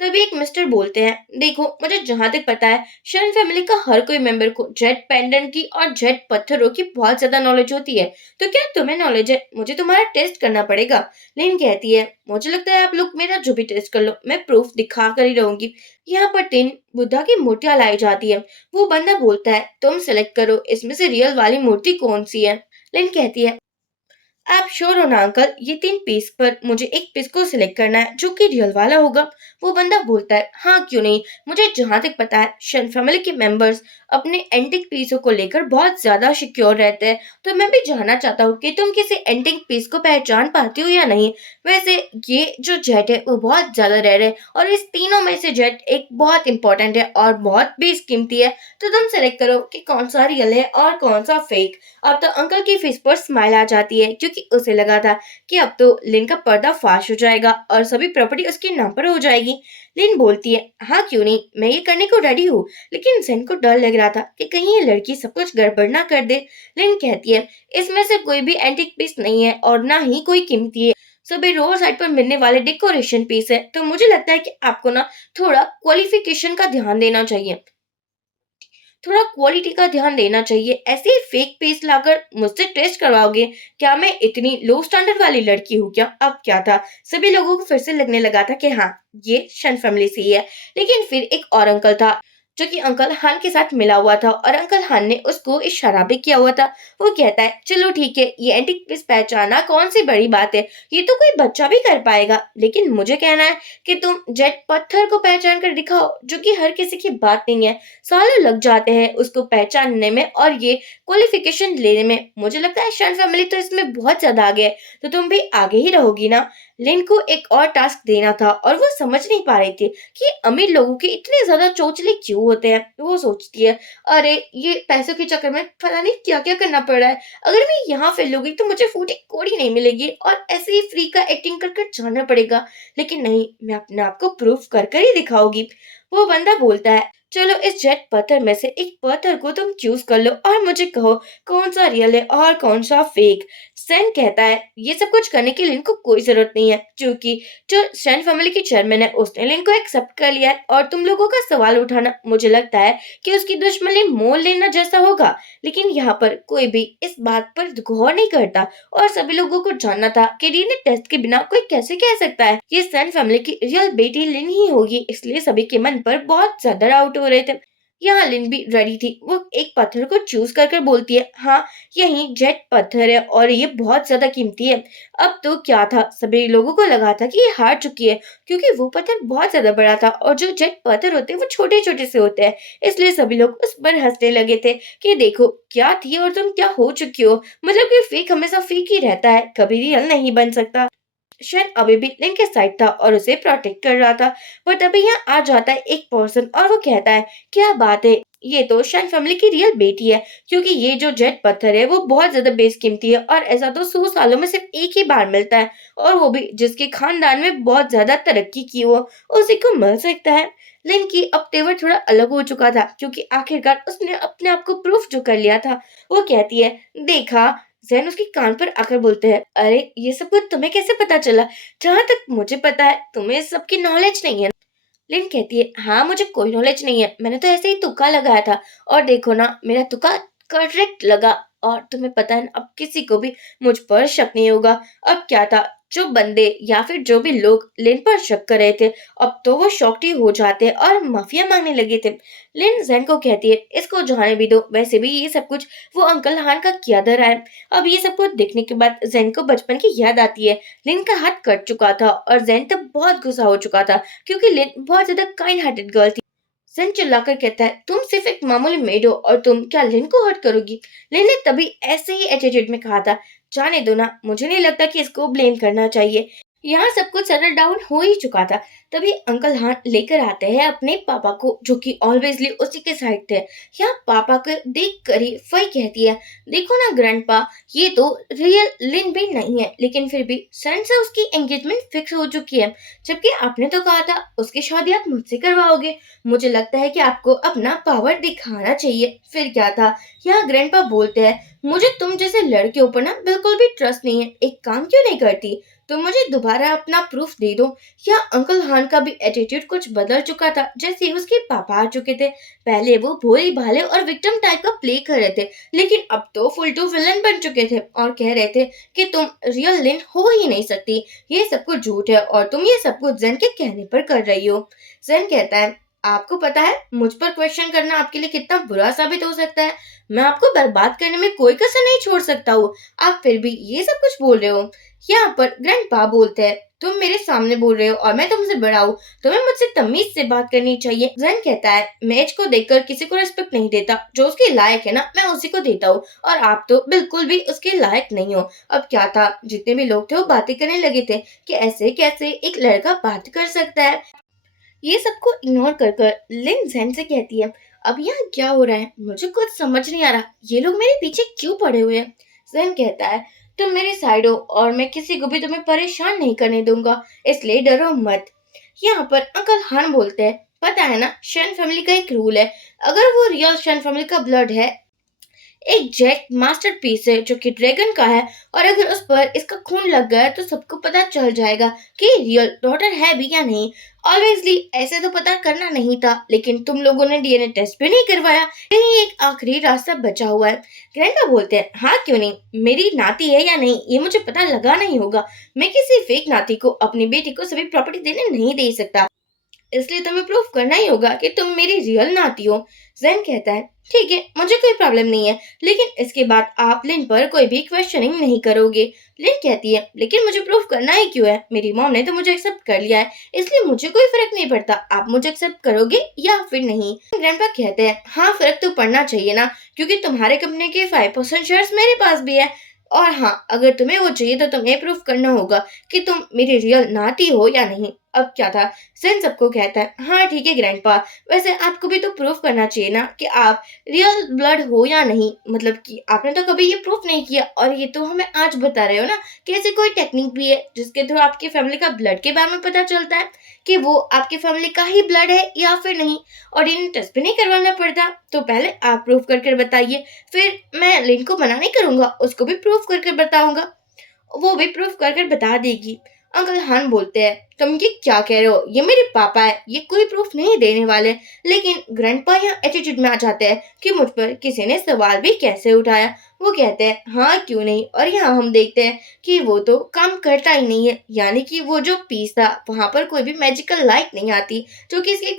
तभी एक मिस्टर बोलते हैं, देखो मुझे जहां तक पता है शरण फैमिली का हर कोई मेंबर को जेट पेंडेंट की और जेट पत्थरों की बहुत ज्यादा नॉलेज होती है। तो क्या तुम्हें नॉलेज है? मुझे तुम्हारा टेस्ट करना पड़ेगा। लेन कहती है, मुझे लगता है आप लोग मेरा जो भी टेस्ट कर लो, मैं प्रूफ दिखा कर ही रहूंगी। यहाँ पर 3 बुद्धा की मूर्तियां लाई जाती है। वो बंदा बोलता है, तुम सेलेक्ट करो इसमें से रियल वाली मूर्ति कौन सी है। लेन कहती है, आप श्योर हो ना अंकल, ये 3 पीस पर मुझे एक पीस को सिलेक्ट करना है जो कि रियल वाला होगा। वो बंदा बोलता है, हाँ क्यों नहीं, मुझे जहां तक पता है शन फैमिली के मेंबर्स अपने एंटिक पीसों को लेकर बहुत ज्यादा सिक्योर रहते हैं। तो मैं भी जानना चाहता हूँ कि तुम किसी एंटिक पीस को पहचान पाती हो या नहीं। वैसे ये जो जेट है वो बहुत ज्यादा रेयर है, और इस तीनों में से जेट एक बहुत इंपॉर्टेंट है और बहुत बेशकीमती है। तो तुम सेलेक्ट करो कि कौन सा रियल है और कौन सा फेक। अब तो अंकल की फेस पर स्माइल आ जाती है, क्योंकि उसे लगा था कि अब तो लिन का पर्दा फाश हो जाएगा और सभी प्रॉपर्टी उसके नाम पर हो जाएगी। लिन बोलती है, हाँ क्यों नहीं, मैं ये करने को रेडी हूँ। लेकिन जेन को डर लग रहा था कि कहीं ये लड़की सब कुछ गड़बड़ ना कर दे। लिन कहती है, इसमें से कोई भी एंटिक पीस नहीं है और ना ही कोई कीमती है, सभी रोड साइड पर मिलने वाले डेकोरेशन पीस है। तो मुझे लगता है कि आपको ना थोड़ा क्वालिफिकेशन का ध्यान देना चाहिए, थोड़ा क्वालिटी का ध्यान देना चाहिए। ऐसे ही फेक पीस लाकर मुझसे टेस्ट करवाओगे? क्या मैं इतनी लो स्टैंडर्ड वाली लड़की हूँ क्या? अब क्या था, सभी लोगों को फिर से लगने लगा था कि हाँ ये शन फैमिली से ही है। लेकिन फिर एक और अंकल था जो कि अंकल हान के साथ मिला हुआ था और अंकल हान ने उसको इशारा भी किया हुआ था। वो कहता है चलो ठीक है, ये एंटीक पीस पहचाना कौन सी बड़ी बात है, ये तो कोई बच्चा भी कर पाएगा, लेकिन मुझे कहना है कि तुम जेट पत्थर को पहचान कर दिखाओ, जो कि हर किसी की बात नहीं है। सालों लग जाते हैं उसको पहचानने में और ये क्वालिफिकेशन लेने में। मुझे लगता है शन फैमिली तो इसमें बहुत ज्यादा आगे है, तो तुम भी आगे ही रहोगी ना। लिन को एक और टास्क देना था और वो समझ नहीं पा रही थी कि अमीर लोगों के इतने ज्यादा चोचले क्यों होते हैं। वो सोचती है अरे ये पैसों के चक्कर में पता नहीं क्या क्या करना पड़ रहा है, अगर मैं यहाँ फेल हो गई तो मुझे फूटी कोड़ी नहीं मिलेगी और ऐसे ही फ्री का एक्टिंग कर कर जाना पड़ेगा। लेकिन नहीं, मैं अपने आप को प्रूफ कर कर ही दिखाऊंगी। वो बंदा बोलता है चलो इस जेट पत्थर में से एक पत्थर को तुम चूज कर लो और मुझे कहो कौन सा रियल है और कौन सा फेक। सेन कहता है ये सब कुछ करने की लिन को कोई जरूरत नहीं है, क्योंकि जो सेन फैमिली की चेयरमैन है उसने लिन को एक्सेप्ट कर लिया है। और तुम लोगों का सवाल उठाना मुझे लगता है कि उसकी दुश्मनी मोल लेना जैसा होगा, लेकिन यहाँ पर कोई भी इस बात पर गौर नहीं करता और सभी लोगों को जानना था कि डीएनए टेस्ट के बिना कोई कैसे कह सकता है ये सेन फैमिली की रियल बेटी लिन ही होगी। इसलिए सभी के मन पर बहुत ज्यादा डाउट हो रहे थे। यहाँ लिन भी रेडी थी। वो एक पत्थर को चूज कर कर बोलती है हाँ यही जेट पत्थर है और ये बहुत ज्यादा कीमती है। अब तो क्या था, सभी लोगों को लगा था कि ये हार चुकी है, क्योंकि वो पत्थर बहुत ज्यादा बड़ा था और जो जेट पत्थर होते हैं वो छोटे छोटे से होते हैं। इसलिए सभी लोग उस पर हंसने लगे थे कि देखो क्या थी और तुम क्या हो चुकी हो, मतलब कि फेक हमेशा फेक ही रहता है, कभी रियल नहीं बन सकता। शन अभी भी लिन के साइड था और उसे प्रोटेक्ट कर रहा था। पर तभी यहाँ आ जाता है एक पर्सन और वो कहता है क्या बात है, ये तो शन फैमिली की रियल बेटी है, क्योंकि ये जो जेट पत्थर है वो बहुत ज्यादा बेशकीमती है और ऐसा तो 100 सालों में सिर्फ एक ही बार मिलता है, और वो भी जिसके खानदान में बहुत ज्यादा तरक्की की हो उसी को मिल सकता है। लिन की अब तेवर थोड़ा अलग हो चुका था, क्योंकि आखिरकार उसने अपने आप को प्रूफ जो कर लिया था। वो कहती है देखा। जैन उसके कान पर आकर बोलते हैं अरे ये सब कुछ तुम्हें कैसे पता चला, जहाँ तक मुझे पता है तुम्हें इस सब की नॉलेज नहीं है। लिन कहती है हाँ मुझे कोई नॉलेज नहीं है, मैंने तो ऐसे ही तुक्का लगाया था और देखो ना मेरा तुक्का करेक्ट लगा। और तुम्हें पता है ना अब किसी को भी मुझ पर शक नहीं होगा। अब क्या था, जो बंदे या फिर जो भी लोग लिन पर शक कर रहे थे अब तो वो शॉक्ड ही हो जाते और माफिया मांगने लगे थे। लिन जैन को कहती है इसको जाने भी दो, वैसे भी ये सब कुछ वो अंकल हान का किया धरा है। अब ये सब कुछ देखने के बाद जैन को बचपन की याद आती है। लिन का हाथ कट चुका था और जैन तब बहुत गुस्सा हो चुका था, क्योंकि लिन बहुत ज्यादा काइंड हार्टेड गर्ल थी। सन चिल्लाकर कहता है तुम सिर्फ एक मामूली मेड हो और तुम क्या लिन को हर्ट करोगी। लिन ने तभी ऐसे ही एटीट्यूड में कहा था जाने दो ना, मुझे नहीं लगता कि इसको ब्लेम करना चाहिए। यहाँ सब कुछ सेटल डाउन हो ही चुका था। तभी अंकल हान लेकर आते हैं अपने पापा को, जो कि ऑलवेजली उसी के साइड थे। यहाँ पापा को देख कर ही फई कहती है देखो ना ग्रैंडपा, ये तो रियल लिन भी नहीं है, लेकिन फिर भी सन से उसकी एंगेजमेंट फिक्स हो चुकी है, जबकि आपने तो कहा था उसकी शादी आप मुझसे करवाओगे। मुझे लगता है कि आपको अपना पावर दिखाना चाहिए। फिर क्या था, यहाँ ग्रैंडपा बोलते हैं मुझे तुम जैसे लड़के ऊपर ना बिल्कुल भी ट्रस्ट नहीं है, एक काम क्यों नहीं करती, तो मुझे दोबारा अपना प्रूफ दे दो। या अंकल हान का भी एटीट्यूड कुछ बदल चुका था, जैसे उसके पापा आ चुके थे। पहले वो भोले भाले और विक्टिम टाइप का प्ले कर रहे थे, लेकिन अब तो फुल टू विलन बन चुके थे और कह रहे थे कि तुम रियल लिन हो ही नहीं सकती, ये सब कुछ झूठ है और तुम ये सब कुछ जेन के कहने पर कर रही हो। जेन कहता है आपको पता है मुझ पर क्वेश्चन करना आपके लिए कितना बुरा साबित हो सकता है, मैं आपको बर्बाद करने में कोई कसर नहीं छोड़ सकता हूँ, आप फिर भी ये सब कुछ बोल रहे हो। यहाँ पर ग्रैंडपा बोलते हैं तुम मेरे सामने बोल रहे हो और मैं तुमसे बड़ा हूँ, तुम्हें मुझसे तमीज से बात करनी चाहिए। जैन कहता है मैच को देखकर किसी को रिस्पेक्ट नहीं देता, जो उसके लायक है ना मैं उसी को देता हूँ, और आप तो बिल्कुल भी उसके लायक नहीं हो। अब क्या था, जितने भी लोग थे वो बातें करने लगे थे कि ऐसे कैसे एक लड़का बात कर सकता है। ये सबको इग्नोर कर कर लिन जैन से कहती है अब यहाँ क्या हो रहा है, मुझे कुछ समझ नहीं आ रहा, ये लोग मेरे पीछे क्यों पड़े हुए हैं। जैन कहता है तुम मेरी साइड हो और मैं किसी को भी तुम्हें परेशान नहीं करने दूंगा, इसलिए डरो मत। यहाँ पर अंकल हान बोलते हैं पता है ना शन फैमिली का एक रूल है, अगर वो रियल शन फैमिली का ब्लड है, एक जेट मास्टरपीस है जो कि ड्रैगन का है, और अगर उस पर इसका खून लग गया तो सबको पता चल जाएगा कि रियल डॉटर है भी या नहीं। ऑब्वियसली ऐसे तो पता करना नहीं था, लेकिन तुम लोगों ने डीएनए टेस्ट भी नहीं करवाया, यही एक आखिरी रास्ता बचा हुआ है। ग्रैंडपा बोलते हैं हाँ क्यों नहीं, मेरी नाती है या नहीं ये मुझे पता लगाना ही होगा, मैं किसी फेक नाती को अपनी बेटी को सभी प्रॉपर्टी देने नहीं दे सकता। इसलिए तुम्हें प्रूफ करना ही होगा कि तुम मेरी रियल नाती हो। जैन कहता है ठीक है, मुझे कोई प्रॉब्लम नहीं है, लेकिन इसके बाद आप लिन पर कोई भी क्वेश्चनिंग नहीं करोगे। लिन कहती है लेकिन मुझे प्रूफ करना ही क्यों है, मेरी मॉम ने तो मुझे एक्सेप्ट कर लिया है, इसलिए मुझे कोई फर्क नहीं पड़ता आप मुझे एक्सेप्ट करोगे या फिर नहीं। ग्रैंडपा कहते हैं हाँ, फर्क तो पड़ना चाहिए ना, क्योंकि तुम्हारे कंपनी के 5% शेयर्स मेरे पास भी है। और हाँ, अगर तुम्हें वो चाहिए तो तुम्हें प्रूफ करना होगा कि तुम मेरी रियल नाती हो या नहीं। अब क्या था, सेन सबको कहता है हाँ ठीक है ग्रैंडपा, वैसे आपको भी तो प्रूफ करना चाहिए ना कि आप रियल ब्लड हो या नहीं, मतलब कि आपने तो कभी ये प्रूफ नहीं किया और ये तो हमें आज बता रहे हो ना कि ऐसी कोई टेक्निक भी है जिसके थ्रू आपकी फैमिली का ब्लड के बारे में पता चलता है कि वो आपकी फैमिली का ही ब्लड है या फिर नहीं, और इन्हें टेस्ट भी नहीं करवाना पड़ता। तो पहले आप प्रूफ करके बताइए, फिर मैं लिन को मना नहीं करूंगा, उसको भी प्रूफ करके बताऊंगा, वो भी प्रूफ करके बता देगी। अंकल हान बोलते हैं तुम ये क्या कह रहे हो, ये मेरे पापा है, ये कोई प्रूफ नहीं देने वाले। लेकिन ग्रैंडपा यहाँ एटीट्यूड में आ जाते हैं कि मुझ पर किसी ने सवाल भी कैसे उठाया। वो कहते हैं हाँ क्यों नहीं, और यहाँ हम देखते हैं कि वो तो काम करता ही नहीं है, यानी कि वो जो पीस था वहां पर कोई भी मैजिकल लाइट नहीं आती, जो कि इसके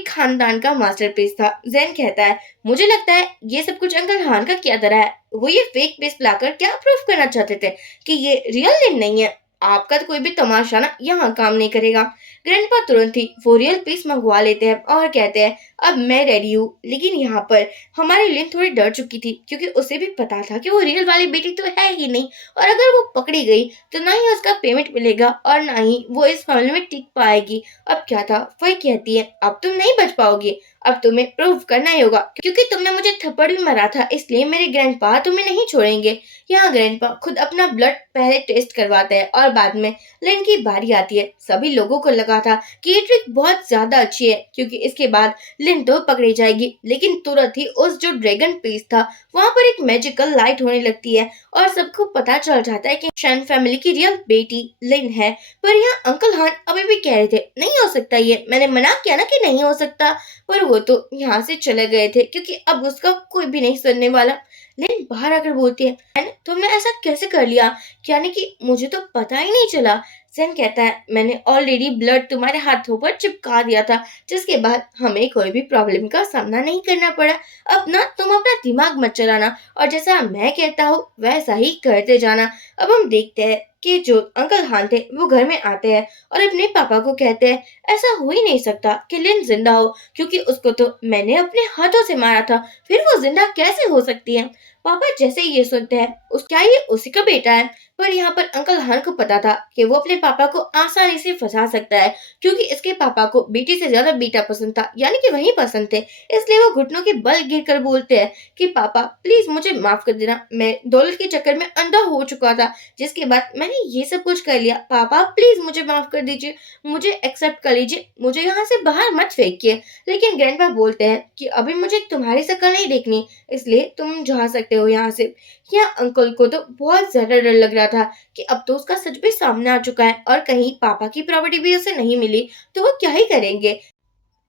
खानदान का मास्टरपीस था। जैन कहता है मुझे लगता है ये सब कुछ अंकल हान का किया तरह है, वो ये फेक पीस लाकर क्या प्रूफ करना चाहते थे कि ये रियल लिन नहीं है। आपका तो कोई भी तमाशा ना यहाँ काम नहीं करेगा। ग्रैंडपा तुरंत ही वो रियल पीस मंगवा लेते हैं और कहते हैं अब मैं रेडी हूँ। लेकिन यहाँ पर हमारी लिन थोड़ी डर चुकी थी, क्योंकि उसे भी पता था कि वो रियल वाली बेटी तो है ही नहीं, और अगर वो पकड़ी गई तो ना ही उसका पेमेंट मिलेगा और ना ही वो इस फैमिली में टिक पाएगी। अब क्या था, वही कहती है अब तुम नहीं बच पाओगे, अब तुम्हें प्रूव करना ही होगा, क्योंकि तुमने मुझे थप्पड़ भी मारा था, इसलिए मेरे ग्रैंडपा तुम्हें नहीं छोड़ेंगे। यहाँ ग्रैंडपा खुद अपना ब्लड पहले टेस्ट करवाते हैं और बाद में लिन की बारी आती है। सभी लोगों को लगा था कि ये ट्रिक बहुत ज्यादा अच्छी है, क्योंकि इसके बाद लिन तो पकड़ी जाएगी, लेकिन तुरंत ही उस जो ड्रैगन पीस था वहां पर एक मैजिकल लाइट होने लगती है और सबको पता चल जाता है कि शैन फैमिली की रियल बेटी लिन है। पर यहाँ अंकल हान अभी भी कह रहे थे नहीं हो सकता, ये मैंने मना किया ना कि नहीं हो सकता, पर वो तो यहाँ से चले गए थे क्योंकि अब उसका कोई भी नहीं सुनने वाला। लेकिन बाहर आकर बोलती है तुमने ऐसा कैसे कर लिया, यानी कि मुझे तो पता ही नहीं चला। सेन कहता है मैंने ऑलरेडी ब्लड तुम्हारे हाथों पर चिपका दिया था, जिसके बाद हमें कोई भी प्रॉब्लम का सामना नहीं करना पड़ा। अब ना तुम अपना दिमाग मत चलाना और जैसा मैं कहता हूँ वैसा ही करते जाना। अब हम देखते हैं कि जो अंकल हान थे वो घर में आते हैं और अपने पापा को कहते हैं ऐसा हो ही नहीं सकता कि लिन जिंदा हो, क्योंकि उसको तो मैंने अपने हाथों से मारा था, फिर वो जिंदा कैसे हो सकती है। पापा जैसे ही ये सुनते हैं उस क्या ये उसी का बेटा है, पर यहाँ पर अंकल हान को पता था कि वो अपने पापा को आसानी से फंसा सकता है, क्योंकि इसके पापा को बेटी से ज्यादा बेटा पसंद था, यानी कि वही पसंद थे। इसलिए वो घुटनों के बल गिर कर बोलते हैं कि पापा प्लीज मुझे माफ कर देना, मैं दौलत के चक्कर में अंधा हो चुका था, जिसके बाद मैंने ये सब कुछ कर लिया। पापा प्लीज मुझे माफ कर दीजिए, मुझे एक्सेप्ट कर लीजिए, मुझे यहाँ से बाहर मत फेंकिए। लेकिन ग्रैंडपा बोलते हैं कि अभी मुझे तुम्हारी शक्ल नहीं देखनी, इसलिए तुम जा सकते हो यहाँ से। यहाँ अंकल को तो बहुत ज्यादा डर लग रहा था कि अब तो उसका सच भी सामने आ चुका है और कहीं पापा की प्रॉपर्टी भी उसे नहीं मिली तो वो क्या ही करेंगे।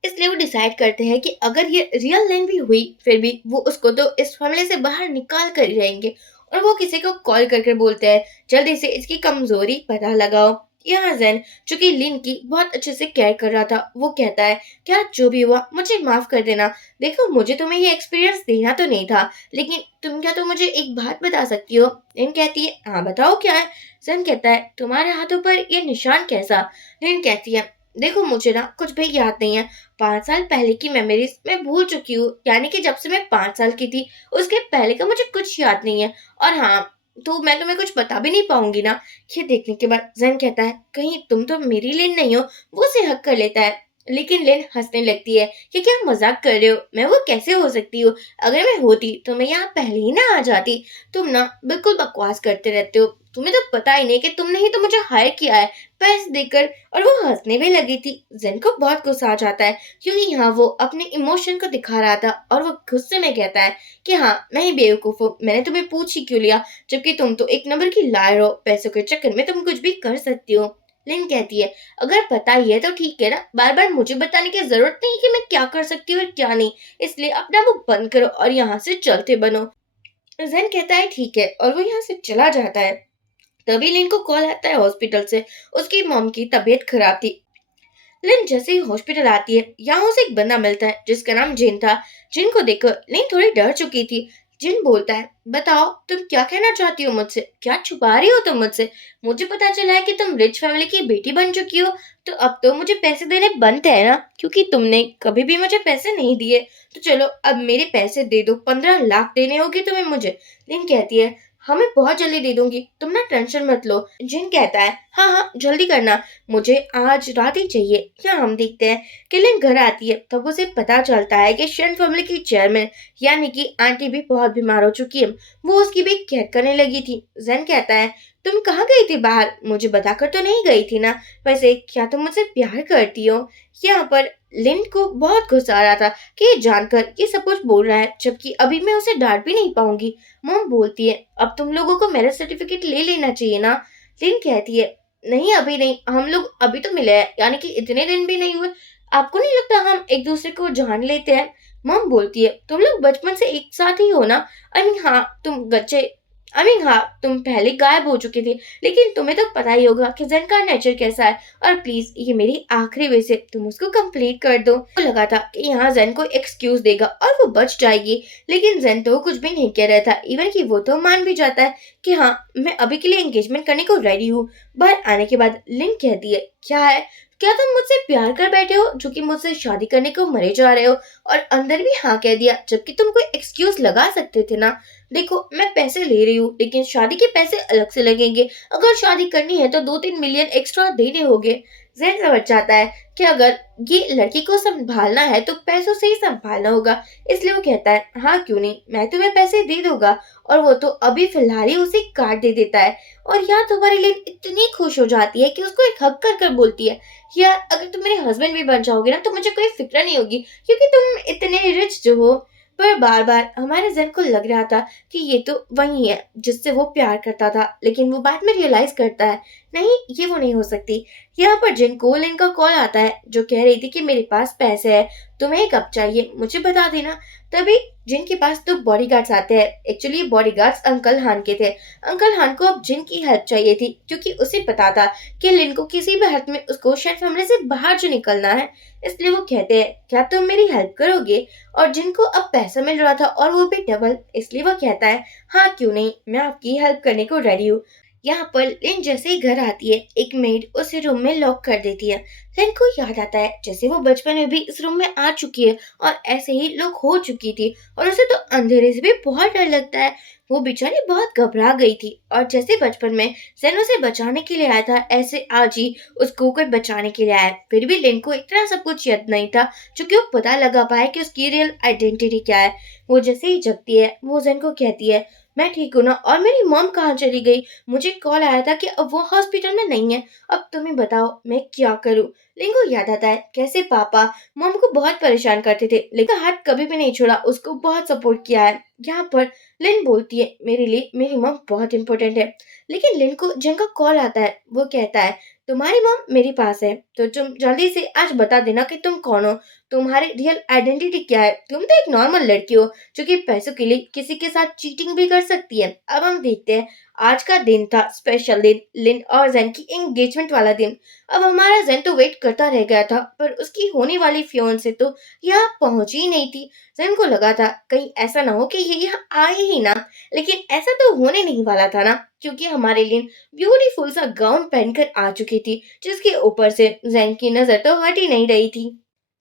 इसलिए वो डिसाइड करते हैं कि अगर ये रियल लाइन भी हुई फिर भी वो उसको तो इस फैमिली से बाहर निकाल कर ही रहेंगे। और वो किसी को कॉल करके बोलते हैं जल्दी से इसकी कमजोरी पता लगाओ। यहाँ जैन जो कि लिन की बहुत अच्छे से केयर कर रहा था वो कहता है क्या जो भी हुआ मुझे माफ कर देना, देखो मुझे तुम्हें ये एक्सपीरियंस देना तो नहीं था, लेकिन तुम क्या तो मुझे एक बात बता सकती हो। लिन कहती है हाँ बताओ क्या है। जैन कहता है तुम्हारे हाथों पर ये निशान कैसा। लिन कहती है देखो मुझे ना कुछ भी याद नहीं है, 5 साल पहले की मेमोरीज मैं भूल चुकी हूँ, यानी कि जब से मैं 5 साल की थी उसके पहले का मुझे कुछ याद नहीं है। और हाँ, तो मैं तुम्हें कुछ बता भी नहीं पाऊंगी ना। ये देखने के बाद जैन कहता है कहीं तुम तो मेरी लिन नहीं हो। वो उसे हक कर लेता है, लेकिन लिन हंसने लगती है कि क्या मजाक कर रहे हो, मैं वो कैसे हो सकती हूँ, अगर मैं होती तो मैं यहाँ पहले ही ना आ जाती। तुम ना बिल्कुल बकवास करते रहते हो, तुम्हें तो पता ही नहीं कि तुमने ही तो मुझे हायर किया है पैसे देकर। और वो हंसने भी लगी थी। जेन को बहुत गुस्सा आ जाता है, क्योंकि यहाँ वो अपने इमोशन को दिखा रहा था और वो गुस्से में कहता है कि हाँ मैं ही बेवकूफ हूँ, मैंने तुम्हें पूछ ही क्यों लिया, जबकि तुम तो एक नंबर की लायर हो, पैसों के चक्कर में तुम कुछ भी कर सकती हो। लिन कहती है अगर पता ही है तो ठीक है ना, बार बार मुझे बताने की जरूरत नहीं कि मैं क्या कर सकती हूँ और क्या नहीं, इसलिए अपना मुंह बंद करो और यहाँ से चलते बनो। जैन कहता है ठीक है और वो यहाँ से चला जाता है। तभी लिन को कॉल आता है हॉस्पिटल से, उसकी मॉम की तबीयत खराब थी। लिन जैसे ही हॉस्पिटल आती है, यहाँ उसे एक बंदा मिलता है जिसका नाम जिन था। जिन को देखकर लिन थोड़ी डर चुकी थी। जिन बोलता है, बताओ तुम क्या कहना चाहती हो मुझसे, क्या छुपा रही हो तुम मुझसे? मुझे पता चला है कि तुम रिच फैमिली की बेटी बन चुकी हो, तो अब तो मुझे पैसे देने बनते हैं ना, क्योंकि तुमने कभी भी मुझे पैसे नहीं दिए। तो चलो अब मेरे पैसे दे दो, 15 लाख देने होंगे तुम्हें मुझे। लिन कहती है, हाँ मैं बहुत जल्दी दे दूंगी, तुम ना टेंशन मत लो। जिन कहता है, हाँ हाँ जल्दी करना, मुझे आज रात ही चाहिए। क्या हम देखते हैं कि लिन घर आती है, तब उसे पता चलता है कि शन फैमिली की चेयरमैन यानी कि आंटी भी बहुत बीमार हो चुकी है। वो उसकी भी केयर करने लगी थी। जैन कहता है, तुम कहाँ गई थी बाहर, मुझे बताकर तो नहीं गई थी ना? वैसे क्या तुम मुझसे प्यार करती हो? यहाँ पर लिन को बहुत गुस्सा आ रहा था कि ये जानकर ये सब कुछ बोल रहा है, जबकि अभी मैं उसे डांट भी नहीं पाऊंगी। मॉम बोलती है, अब तुम लोगों को मैरिज सर्टिफिकेट ले लेना चाहिए ना। लिन कहती है, नहीं अभी नहीं, हम लोग अभी तो मिले हैं, यानी कि इतने दिन भी नहीं हुए। आपको नहीं लगता हम एक दूसरे को जान लेते हैं? मॉम बोलती है, तुम लोग बचपन से एक साथ ही हो ना? हाँ तुम बच्चे, हाँ तुम पहले गायब हो चुके थे, लेकिन तुम्हें तो पता ही होगा कि जन का नेचर कैसा है। और प्लीज ये मेरी आखिरी विश है, तुम उसको कंप्लीट कर दो। वो लगा था कि यहाँ जन को एक्सक्यूज देगा और वो बच जाएगी, लेकिन जन तो कुछ भी नहीं कह रहा था। इवन कि वो तो मान भी जाता है कि हाँ मैं अभी के लिए एंगेजमेंट करने को रेडी हूँ। बाहर आने के बाद लिन कहती है, क्या है, क्या तुम मुझसे प्यार कर बैठे हो जो कि मुझसे शादी करने को मरे जा रहे हो? और अंदर भी हाँ कह दिया, जबकि तुम कोई एक्सक्यूज लगा सकते थे ना। देखो मैं पैसे ले रही हूँ, लेकिन शादी के पैसे अलग से लगेंगे। अगर शादी करनी है तो 2-3 मिलियन एक्स्ट्रा देने होंगे। जैन समझ जाता है कि अगर ये लड़की को संभालना है तो पैसों से ही संभालना होगा, इसलिए वो कहता है, हाँ क्यों नहीं, मैं तुम्हें पैसे दे दूंगा। और वो तो अभी फिलहाल ही उसे कार्ड दे देता है। और यहाँ तुम्हारी लिन इतनी खुश हो जाती है कि उसको एक हक कर कर बोलती है, यार अगर तुम मेरे हस्बैंड भी बन जाओगे ना तो मुझे कोई फिक्र नहीं होगी, क्योंकि तुम इतने रिच जो हो। पर बार बार हमारे जन को लग रहा था कि ये तो वही है जिससे वो प्यार करता था, लेकिन वो बाद में रियलाइज करता है, नहीं ये वो नहीं हो सकती। यहाँ पर जिन को लिन का कॉल आता है जो कह रही थी कि मेरे पास पैसे है, तुम्हें कब चाहिए मुझे बता देना। तभी जिन के पास 2 बॉडीगार्ड्स आते हैं। एक्चुअली ये बॉडीगार्ड्स अंकल हान के थे। अंकल हान को अब जिन की हेल्प चाहिए थी, क्योंकि उसे पता था कि लिन को किसी भी हालत में उसको शेफ फैमिली से बाहर जो निकलना है। इसलिए वो कहते हैं, क्या तुम मेरी हेल्प करोगे? और जिनको अब पैसा मिल रहा था और वो भी डबल, इसलिए वो कहता है, हाँ क्यों नहीं, मैं आपकी हेल्प करने को रेडी हूँ। यहाँ पर लिन जैसे ही घर आती है, एक मेड उसे रूम में लॉक कर देती है। लिन को याद आता है जैसे वो बचपन में भी इस रूम में आ चुकी है और ऐसे ही लॉक हो चुकी थी, और उसे तो अंधेरे से भी बहुत डर लगता है। वो बेचारी बहुत घबरा गई थी, और जैसे बचपन में जैन उसे बचाने के लिए आया था, ऐसे आज ही उसको कोई बचाने के लिए आया। फिर भी लिन को इतना सब कुछ याद नहीं था जो कि वो पता लगा पाए कि उसकी रियल आइडेंटिटी क्या है। वो जैसे ही जगती है, वो जैन को कहती है, मैं ठीक हूँ ना, और मेरी मॉम कहाँ चली गई? मुझे कॉल आया था कि अब वो हॉस्पिटल में नहीं है। अब तुम ही बताओ मैं क्या करूँ? लिन को याद आता है कैसे पापा मॉम को बहुत परेशान करते थे, लेकिन हाथ कभी भी नहीं छोड़ा, उसको बहुत सपोर्ट किया है। यहाँ पर लिन बोलती है, मेरे लिए मेरी मॉम बहुत इंपॉर्टेंट है। लेकिन लिन को जिनका कॉल आता है, वो कहता है, तुम्हारी मॉम मेरे पास है, तो तुम जल्दी से आज बता देना कि तुम कौन हो, तुम्हारी रियल आइडेंटिटी क्या है। तुम तो एक नॉर्मल लड़की हो जो कि पैसों के लिए किसी के साथ चीटिंग भी कर सकती है। अब हम देखते हैं, आज का दिन था स्पेशल दिन, लिन और जैन की एंगेजमेंट वाला दिन। अब हमारा जैन तो वेट करता रह गया था, पर उसकी होने वाली फियोंसे तो यहाँ पहुंची ही नहीं थी। जैन को लगा था कहीं ऐसा ना हो कि ये यहाँ आए ही ना, लेकिन ऐसा तो होने नहीं वाला था ना, क्योंकि हमारे लिन ब्यूटीफुल सा गाउन पहनकर आ चुकी थी, जिसके ऊपर से जैन की नजर तो हट ही नहीं रही थी।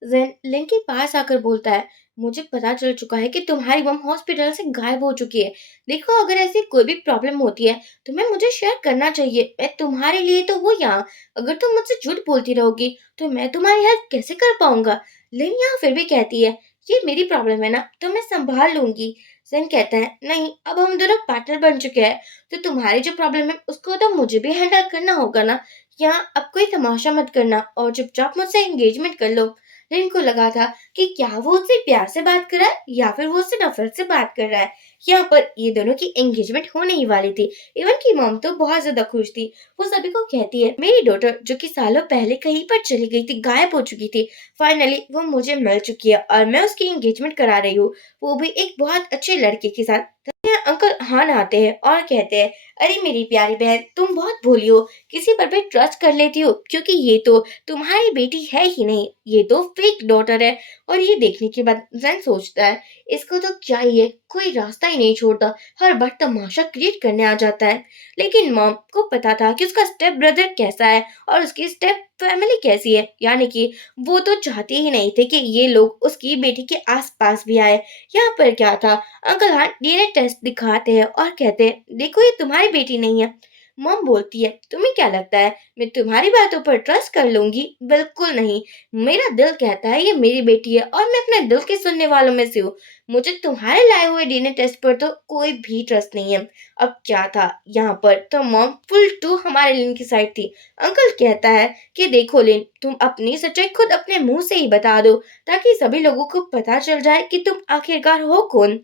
जैन लिन के पास आकर बोलता है, मुझे पता चल चुका है कि तुम्हारी मम हॉस्पिटल से गायब हो चुकी है। देखो अगर ऐसी कोई भी प्रॉब्लम होती है तुम्हें मुझे शेयर करना चाहिए, मैं तुम्हारे लिए तो हूँ यहाँ। अगर तुम मुझसे झूठ बोलती रहोगी तो मैं तुम्हारी हेल्प कैसे कर पाऊंगा? लिन यहाँ फिर भी कहती है, ये मेरी प्रॉब्लम है ना, तो मैं संभाल लूंगी। जैन कहता है, नहीं अब हम दोनों पार्टनर बन चुके हैं, तो तुम्हारी जो प्रॉब्लम है उसको तो मुझे भी हैंडल करना होगा ना। यहाँ अब कोई तमाशा मत करना और चुपचाप मुझसे एंगेजमेंट कर लो। लिन को लगा था कि क्या वो उससे प्यार से बात कर रहा है या फिर वो उससे नफरत से बात कर रहा है। यहाँ पर ये दोनों की एंगेजमेंट होने ही वाली थी। इवन की मॉम तो बहुत ज्यादा खुश थी। वो सभी को कहती है मेरी डॉटर जो कि सालों पहले कहीं पर चली गई थी, गायब हो चुकी थी, फाइनली वो मुझे मिल चुकी है और मैं उसकी एंगेजमेंट करा रही हूँ, वो भी एक बहुत अच्छे लड़के के साथ। यहाँ अंकल हान आते हैं और कहते हैं अरे मेरी प्यारी बहन, तुम बहुत भोली हो, किसी पर भी ट्रस्ट कर लेती हो, क्योंकि ये तो तुम्हारी बेटी है ही नहीं, ये तो फेक डॉटर है। और ये देखने के बाद जैन सोचता है इसको तो क्या ही है, कोई रास्ता ही नहीं छोड़ता, हर बार तमाशा क्रिएट करने आ जाता है। लेकिन मॉम को पता था कि उसका स्टेप ब्रदर कैसा है और उसकी स्टेप फैमिली कैसी है, यानी कि वो तो चाहते ही नहीं थे कि ये लोग उसकी बेटी के आसपास भी आए। यहाँ पर क्या था, अंकल हाँ डीएनए टेस्ट दिखाते हैं और कहते हैं देखो ये तुम्हारी बेटी नहीं है। मॉम बोलती है तुम्हें क्या लगता है मैं तुम्हारी बातों पर ट्रस्ट कर लूंगी? बिल्कुल नहीं, मेरा दिल कहता है ये मेरी बेटी है और मैं अपने दिल के सुनने वालों में से हूँ। मुझे तुम्हारे लाए हुए डीएनए टेस्ट पर तो कोई भी ट्रस्ट नहीं है। अब क्या था, यहाँ पर तो मॉम फुल टू हमारे लिन की साइड थी। अंकल कहता है कि देखो लिन, तुम अपनी सच्चाई खुद अपने मुंह से ही बता दो, ताकि सभी लोगों को पता चल जाए कि तुम आखिरकार हो कौन।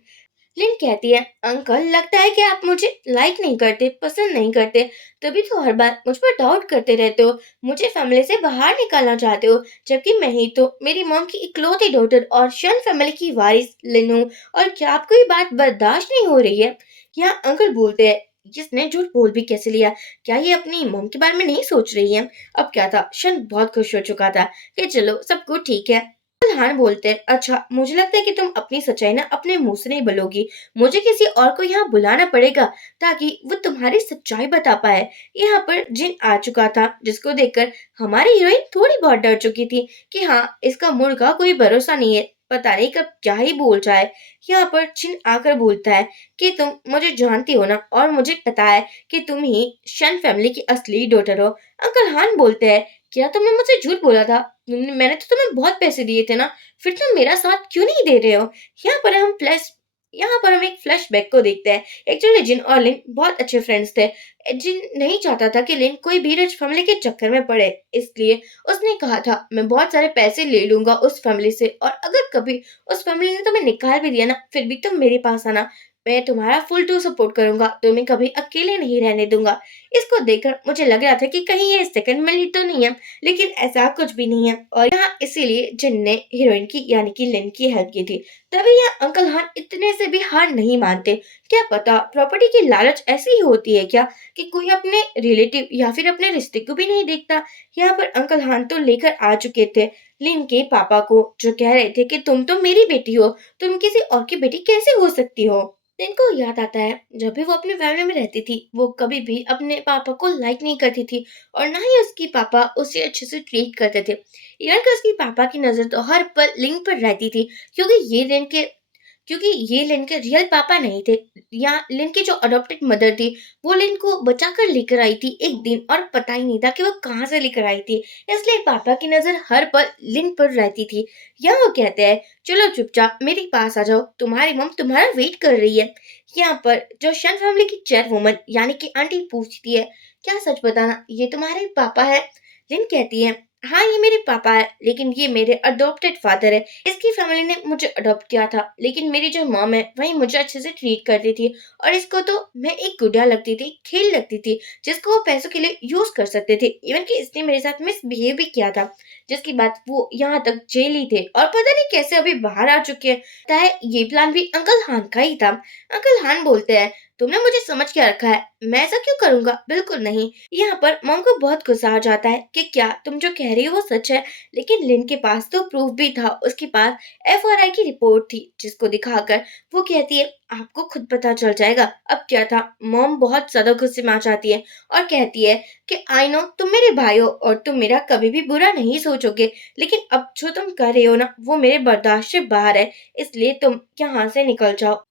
लिन कहती है अंकल लगता है कि आप मुझे लाइक नहीं करते, पसंद नहीं करते, तभी तो हर बार मुझ पर डाउट करते रहते हो, मुझे फैमिली से बाहर निकालना चाहते हो, जबकि मैं ही तो मेरी मॉम की इकलौती डॉटर और शन फैमिली की वारिस लिन हूँ। और क्या आपको ये बात बर्दाश्त नहीं हो रही है? यहाँ अंकल बोलते हैं इसने झूठ बोल भी कैसे लिया, क्या ये अपनी मॉम के बारे में नहीं सोच रही है? अब क्या था, शन बहुत खुश हो चुका था कि चलो सब कुछ ठीक है। हाँ बोलते हैं अच्छा मुझे लगता है कि तुम अपनी सच्चाई ना अपने मुंह से नहीं बोलोगी, मुझे किसी और को यहाँ बुलाना पड़ेगा ताकि वो तुम्हारी सच्चाई बता पाए। यहाँ पर जिन आ चुका था, जिसको देखकर हमारी हीरोइन थोड़ी बहुत डर चुकी थी कि हाँ इसका मूड का कोई भरोसा नहीं है, पता नहीं कब क्या ही बोल जाए। यहाँ पर जिन आकर बोलता है कि तुम मुझे जानती हो ना और मुझे पता है कि तुम ही शन फैमिली की असली डॉटर हो। अंकल हान बोलते हैं क्या तुमने मुझसे झूठ बोला था? मैंने तो तुम्हें बहुत पैसे दिए थे ना, फिर तुम मेरा साथ क्यों नहीं दे रहे हो? यहाँ पर हम एक फ्लैशबैक को देखते हैं। एक्चुअली जिन और लिन बहुत अच्छे फ्रेंड्स थे। जिन नहीं चाहता था कि लिन कोई भी रिच फैमिली के चक्कर में पड़े, इसलिए उसने कहा था मैं बहुत सारे पैसे ले लूंगा उस फैमिली से, और अगर कभी उस फैमिली ने तुम्हें निकाल भी दिया ना, फिर भी तुम मेरे पास आना, मैं तुम्हारा फुल टू सपोर्ट करूंगा, तुम्हें कभी अकेले नहीं रहने दूंगा। इसको देखकर मुझे लग रहा था कि कहीं ये सेकंड में लीड तो नहीं है, लेकिन ऐसा कुछ भी नहीं है। और यहाँ इसीलिए जिन ने हीरोइन की यानी कि लिन की हेल्प की थी। तभी यहाँ अंकल हान इतने से भी हार नहीं मानते। क्या पता प्रॉपर्टी की लालच ऐसी ही होती है क्या कि कोई अपने रिलेटिव या फिर अपने रिश्ते को भी नहीं देखता। यहाँ पर अंकल हान तो लेकर आ चुके थे लिन के पापा को, जो कह रहे थे कि तुम तो मेरी बेटी हो, तुम किसी और की बेटी कैसे हो सकती हो? लिन को याद आता है जब भी वो अपनी फैमिली में रहती थी, वो कभी भी अपने पापा को लाइक नहीं करती थी और ना ही उसकी पापा उसे अच्छे से ट्रीट करते थे। इवन कि उसकी पापा की नजर तो हर पल लिन पर रहती थी, क्योंकि ये लिन के रियल पापा नहीं थे। या लिन की जो अडॉप्टेड मदर थी, वो लिन को बचाकर लेकर आई थी एक दिन, और पता ही नहीं था कि वो कहाँ से लेकर आई थी, इसलिए पापा की नजर हर पल लिन पर रहती थी। या वो कहते हैं चलो चुपचाप मेरे पास आ जाओ, तुम्हारी मम तुम्हारा वेट कर रही है। यहाँ पर जो शन फैमिली की चेयरवुमन यानी कि आंटी पूछती है क्या सच बताना ये तुम्हारे पापा है? लिन कहती है हाँ ये मेरे पापा है, लेकिन ये मेरे अडॉप्टेड फादर है। इसकी फैमिली ने मुझे अडॉप्ट किया था, लेकिन मेरी जो मॉम है वही मुझे अच्छे से ट्रीट करती थी, और इसको तो मैं एक गुड़िया लगती थी, खेल लगती थी, जिसको वो पैसों के लिए यूज कर सकते थे। इवन कि इसने मेरे साथ मिसबिहेव भी किया था, जिसके बाद वो यहाँ तक जेल ही थे और पता नहीं कैसे अभी बाहर आ चुके हैं। पता है ये प्लान भी अंकल हान का ही था। अंकल हान बोलते हैं तुमने मुझे समझ के रखा है, मैं ऐसा क्यों करूंगा, बिल्कुल नहीं। यहाँ पर मॉम को बहुत गुस्सा आ जाता है कि क्या तुम जो कह रही हो वो सच है, लेकिन लिन के पास तो प्रूफ भी था, उसके पास एफआरआई की रिपोर्ट थी, जिसको दिखाकर वो कहती है आपको खुद पता चल जाएगा। अब क्या था, मॉम बहुत ज्यादा गुस्से में आ जाती है और कहती है कि आई नो तुम मेरे भाई हो और तुम मेरा कभी भी बुरा नहीं सोचोगे, लेकिन अब जो तुम कर रहे हो ना वो मेरे बर्दाश्त से बाहर है, इसलिए तुम यहाँ से निकल जाओ।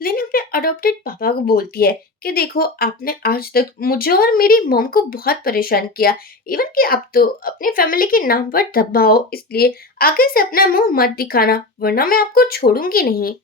लिन अपने अडॉप्टेड पापा को बोलती है कि देखो आपने आज तक मुझे और मेरी मॉम को बहुत परेशान किया, इवन कि आप तो अपनी फैमिली के नाम पर दबाओ, इसलिए आगे से अपना मुंह मत दिखाना, वरना मैं आपको छोड़ूंगी नहीं।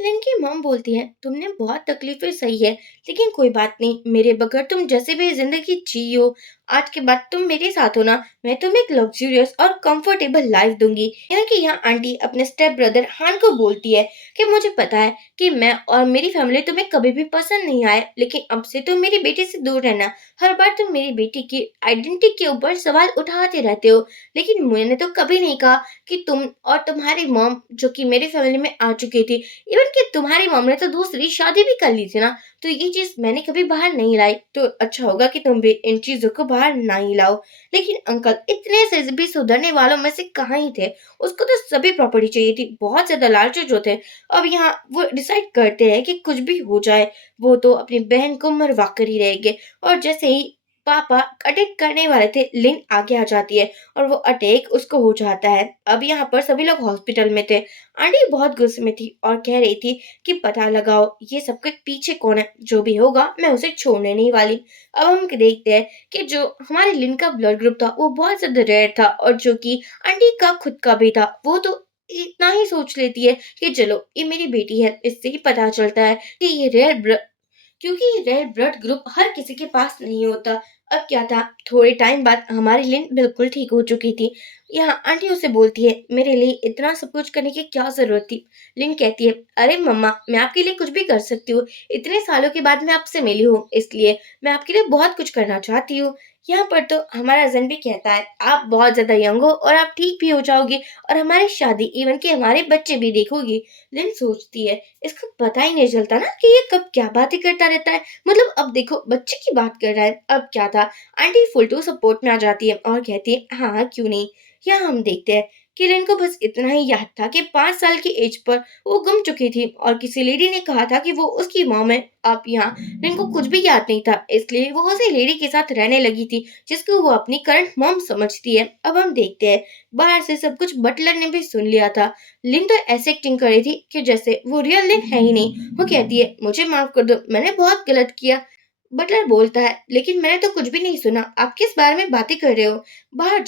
इनकी मॉम बोलती है, तुमने बहुत तकलीफें सही है, लेकिन कोई बात नहीं, मेरे बगैर तुम जैसे भी जिंदगी जी हो, आज के बाद तुम मेरे साथ हो ना, मैं तुम्हें एक लग्जूरियस और कंफर्टेबल लाइफ दूंगी। इनकी यहाँ आंटी अपने स्टेप ब्रदर हान को बोलती है कि मुझे पता है कि मैं और मेरी फैमिली तुम्हें कभी भी पसंद नहीं आए, लेकिन अब से तुम मेरी बेटी से दूर रहना। हर बार तुम मेरी बेटी की आइडेंटिटी के ऊपर सवाल उठाते रहते हो, लेकिन मैंने तो कभी नहीं कहा कि तुम और तुम्हारी मॉम जो कि मेरी फैमिली में आ चुकी थी, इवन कि तुम्हारी मॉम ने तो दूसरी शादी भी कर ली थी ना, तो ये चीज मैंने कभी बाहर नहीं लाई, तो अच्छा होगा कि तुम भी इन चीजों को बाहर ना ही लाओ। लेकिन अंकल इतने से भी सुधरने वालों में से कहाँ ही थे, उसको तो सभी प्रॉपर्टी चाहिए थी, बहुत ज्यादा लालची जो थे। अब यहाँ वो डिसाइड करते हैं कि कुछ भी हो जाए, वो तो अपनी बहन को मरवा कर ही रहेंगे। और जैसे ही पापा अटैक करने वाले थे, लिन आगे आ जाती है और वो अटैक उसको हो जाता है। अब यहाँ पर सभी लोग हॉस्पिटल में थे। आंटी बहुत गुस्से में थी और कह रही थी कि पता लगाओ ये सबके पीछे कौन है, जो भी होगा मैं उसे छोड़ने नहीं वाली। अब हम देखते हैं कि जो हमारे लिन का ब्लड ग्रुप था वो बहुत ज्यादा रेयर था, और जो कि आंटी का खुद का भी था, वो तो इतना ही सोच लेती है कि चलो ये मेरी बेटी है, इससे ही पता चलता है कि ये रेयर, क्योंकि रेड ब्लड ग्रुप हर किसी के पास नहीं होता। अब क्या था, थोड़े टाइम बाद हमारी लिन बिल्कुल ठीक हो चुकी थी। यहाँ आंटी उसे बोलती है, मेरे लिए इतना सब कुछ करने की क्या जरूरत थी। लिन कहती है, अरे मम्मा मैं आपके लिए कुछ भी कर सकती हूँ, इतने सालों के बाद मैं आपसे मिली हूँ, इसलिए मैं आपके लिए बहुत कुछ करना चाहती हूँ। यहाँ पर तो हमारा जन भी कहता है, आप बहुत ज्यादा यंग हो और आप ठीक भी हो जाओगी, और हमारी शादी इवन के हमारे बच्चे भी देखोगी। लिन सोचती है, इसको पता ही नहीं चलता ना कि ये कब क्या बातें करता रहता है, मतलब अब देखो बच्चे की बात कर रहा है। अब क्या था, आंटी फुल टू सपोर्ट में आ जाती है और कहती है, हाँ हाँ क्यों नहीं। यहाँ हम देखते हैं कि लिन को बस इतना ही याद था कि 5 साल की एज पर वो गुम चुकी थी और किसी लेडी ने कहा था कि वो उसकी मॉम है। अब यहाँ लिन को कुछ भी याद नहीं था, इसलिए वो उसी लेडी के साथ रहने लगी थी जिसको वो अपनी करंट मॉम समझती है। अब हम देखते हैं बाहर से सब कुछ बटलर ने भी सुन लिया था। लिन तो ऐसे एक्टिंग कर रही थी कि जैसे वो रियल लिन है ही नहीं। वो कहती है, मुझे माफ कर दो, मैंने बहुत गलत किया। बटलर बोलता है, लेकिन मैंने तो कुछ भी नहीं सुना, आप किस बारे में बातें कर रहे हो। बाहर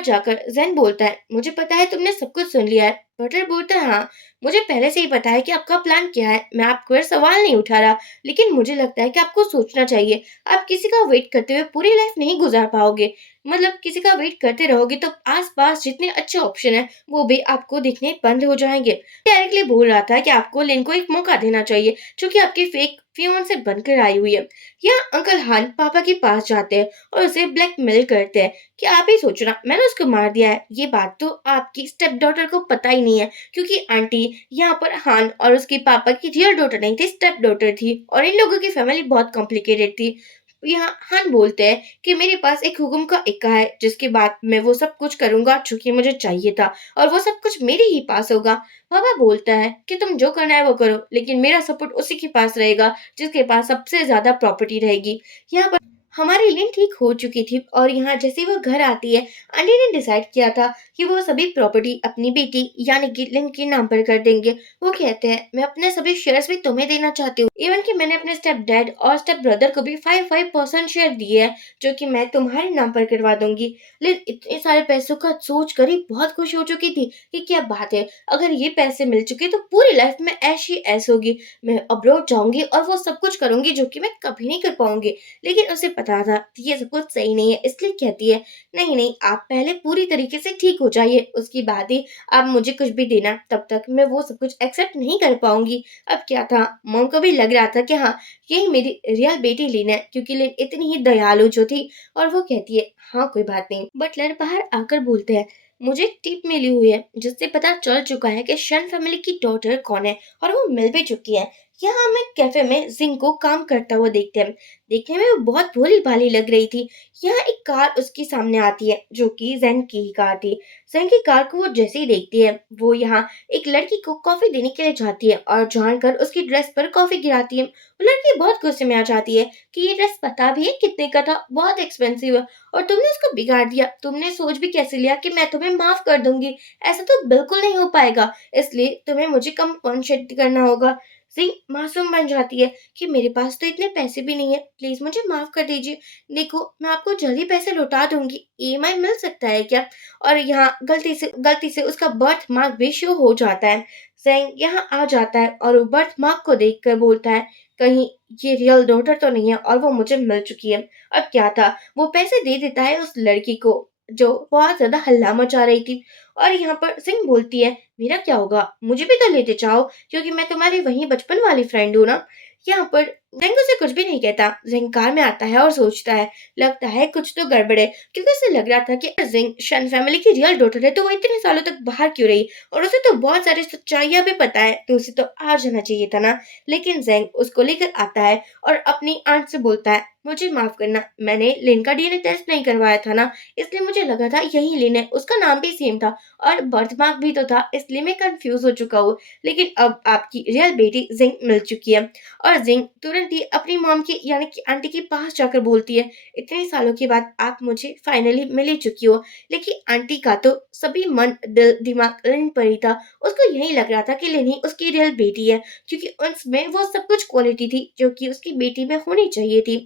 जाकर जैन बोलता है, मुझे पता है तुमने सब कुछ सुन लिया है। बटलर बोलता है, हाँ मुझे पहले से ही पता है कि आपका प्लान क्या है, मैं आपको ये सवाल नहीं उठा रहा, लेकिन मुझे लगता है कि आपको सोचना चाहिए। आप किसी का वेट करते हुए पूरी लाइफ नहीं गुजार पाओगे, मतलब किसी का वेट करते रहोगे तो आसपास जितने अच्छे ऑप्शन है वो भी आपको दिखने बंद हो जाएंगे। डायरेक्टली बोल रहा था कि आपको लिन को एक मौका देना चाहिए, जो कि आपकी फेक फियोन से बनकर आई हुई है। यहाँ अंकल हान पापा के पास जाते हैं और उसे ब्लैकमेल करते हैं कि आप ही सोचना मैंने उसको मार दिया है। ये बात तो आपकी स्टेप डॉटर को पता ही नहीं है, क्योंकि आंटी यहाँ पर हान और उसके पापा की रियल डॉटर नहीं थी, स्टेप डॉटर थी, और इन लोगों की फैमिली बहुत कॉम्प्लिकेटेड थी। यहाँ हान बोलते हैं कि मेरे पास एक हुक्म का इक्का है, जिसके बाद मैं वो सब कुछ करूंगा जो कि मुझे चाहिए था, और वो सब कुछ मेरे ही पास होगा। पापा बोलता है कि तुम जो करना है वो करो, लेकिन मेरा सपोर्ट उसी के पास रहेगा जिसके पास सबसे ज्यादा प्रॉपर्टी रहेगी। यहाँ पर हमारी लिन ठीक हो चुकी थी और यहाँ जैसे ही वो घर आती है, आंटी ने डिसाइड किया था कि वो सभी प्रॉपर्टी अपनी बेटी यानी कि लिन के नाम पर कर देंगे। वो कहते हैं, मैं अपने सभी शेयर्स भी तुम्हें देना चाहती हूँ, इवन कि मैंने अपने स्टेप डैड और स्टेप ब्रदर को भी 5-5% शेयर दिए हैं, जो कि मैं तुम्हारे नाम पर करवा दूंगी। लिन इतने सारे पैसों का सोच कर ही बहुत खुश हो चुकी थी कि क्या बात है, अगर ये पैसे मिल चुके तो पूरी लाइफ में ऐश ही ऐश होगी, मैं अब्रॉड जाऊंगी और वो सब कुछ करूंगी जो कि मैं कभी नहीं कर पाऊंगी। लेकिन उसे पता था कि ये सब कुछ सही नहीं है, इसलिए कहती है, नहीं नहीं आप पहले पूरी तरीके से ठीक हो जाइए, उसके बाद ही आप मुझे कुछ भी देना, तब तक मैं वो सब कुछ एक्सेप्ट नहीं कर पाऊंगी। अब क्या था, मॉम को भी लग रहा था कि हाँ यही मेरी रियल बेटी लिन है, क्योंकि लिन इतनी ही दयालु जो थी। और वो कहती है, हाँ कोई बात नहीं। बटलर बाहर आकर बोलते हैं, मुझे एक टिप मिली हुई है जिससे पता चल चुका है कि शन फैमिली की डॉटर कौन है, और वो मिल भी चुकी है। यहाँ हमें कैफे में जिंग को काम करता हुआ देखते हैं। देखने में वो बहुत भोली भाली लग रही थी। यहाँ एक कार उसके सामने आती है जो कि जैन की ही कार थी। जैन की कार को वो जैसे ही देखती है, वो यहाँ एक लड़की को कॉफी देने के लिए जाती है और जानकर उसकी ड्रेस पर कॉफी गिराती है। वो लड़की बहुत गुस्से में आ जाती है कि ये ड्रेस पता भी है कितने का था, बहुत एक्सपेंसिव है, और तुमने उसको बिगाड़ दिया, तुमने सोच भी कैसे लिया कि मैं तुम्हें माफ कर दूंगी, ऐसा तो बिल्कुल नहीं हो पाएगा, इसलिए तुम्हें मुझे कंपनसेट करना होगा। ज़िंग मासूम बन जाती है कि मेरे पास तो इतने पैसे भी नहीं है, प्लीज़ मुझे माफ़ कर दीजिए। देखो मैं आपको जल्द ही पैसे लौटा दूँगी, ईएमआई मिल सकता है क्या? और यहाँ गलती से उसका बर्थ मार्क भी शो हो जाता है। ज़ैंग यहाँ आ जाता है और वो बर्थ मार्क को देखकर बोलता है, कहीं ये रियल डॉटर तो नहीं है और वो मुझे मिल चुकी है। अब क्या था, वो पैसे दे देता है उस लड़की को जो बहुत ज़्यादा हल्ला मचा रही थी। और यहाँ पर ज़िंग बोलती है, मेरा क्या होगा? मुझे भी तो लेते जाओ क्योंकि मैं तुम्हारी वही बचपन वाली फ्रेंड हूँ ना। यहाँ पर ज़िंग उसे कुछ भी नहीं कहता। ज़िंग कार में आता है और सोचता है, लगता है कुछ तो गड़बड़ है, क्योंकि उसे लग रहा था कि ज़िंग शन फैमिली की रियल डॉटर है तो वो इतने सालों तक बाहर क्यों रही, और उसे तो बहुत सारी सच्चाइयाँ भी पता है तो उसे तो आ जाना चाहिए था ना। लेकिन ज़िंग उसको लेकर आता है और अपनी आंट से बोलता है, मुझे माफ करना, मैंने लिन का डीएनए टेस्ट नहीं करवाया था ना, इसलिए मुझे लगा था यही लिन है, उसका नाम भी सेम था और बर्थ मार्क भी तो था, इसलिए मैं कंफ्यूज हो चुका हूँ। लेकिन अब आपकी रियल बेटी जिंग मिल चुकी है। और जिंग तुरंत ही अपनी मॉम की यानी कि आंटी के पास जाकर बोलती है, इतने सालों के बाद आप मुझे फाइनली मिल ही चुकी हो। लेकिन आंटी का तो सभी मन दिल दिमाग लिन पर ही था। उसको यही लग रहा था कि लिन ही उसकी रियल बेटी है, क्योंकि उसमें वो सब कुछ क्वालिटी थी जो कि उसकी बेटी में होनी चाहिए थी।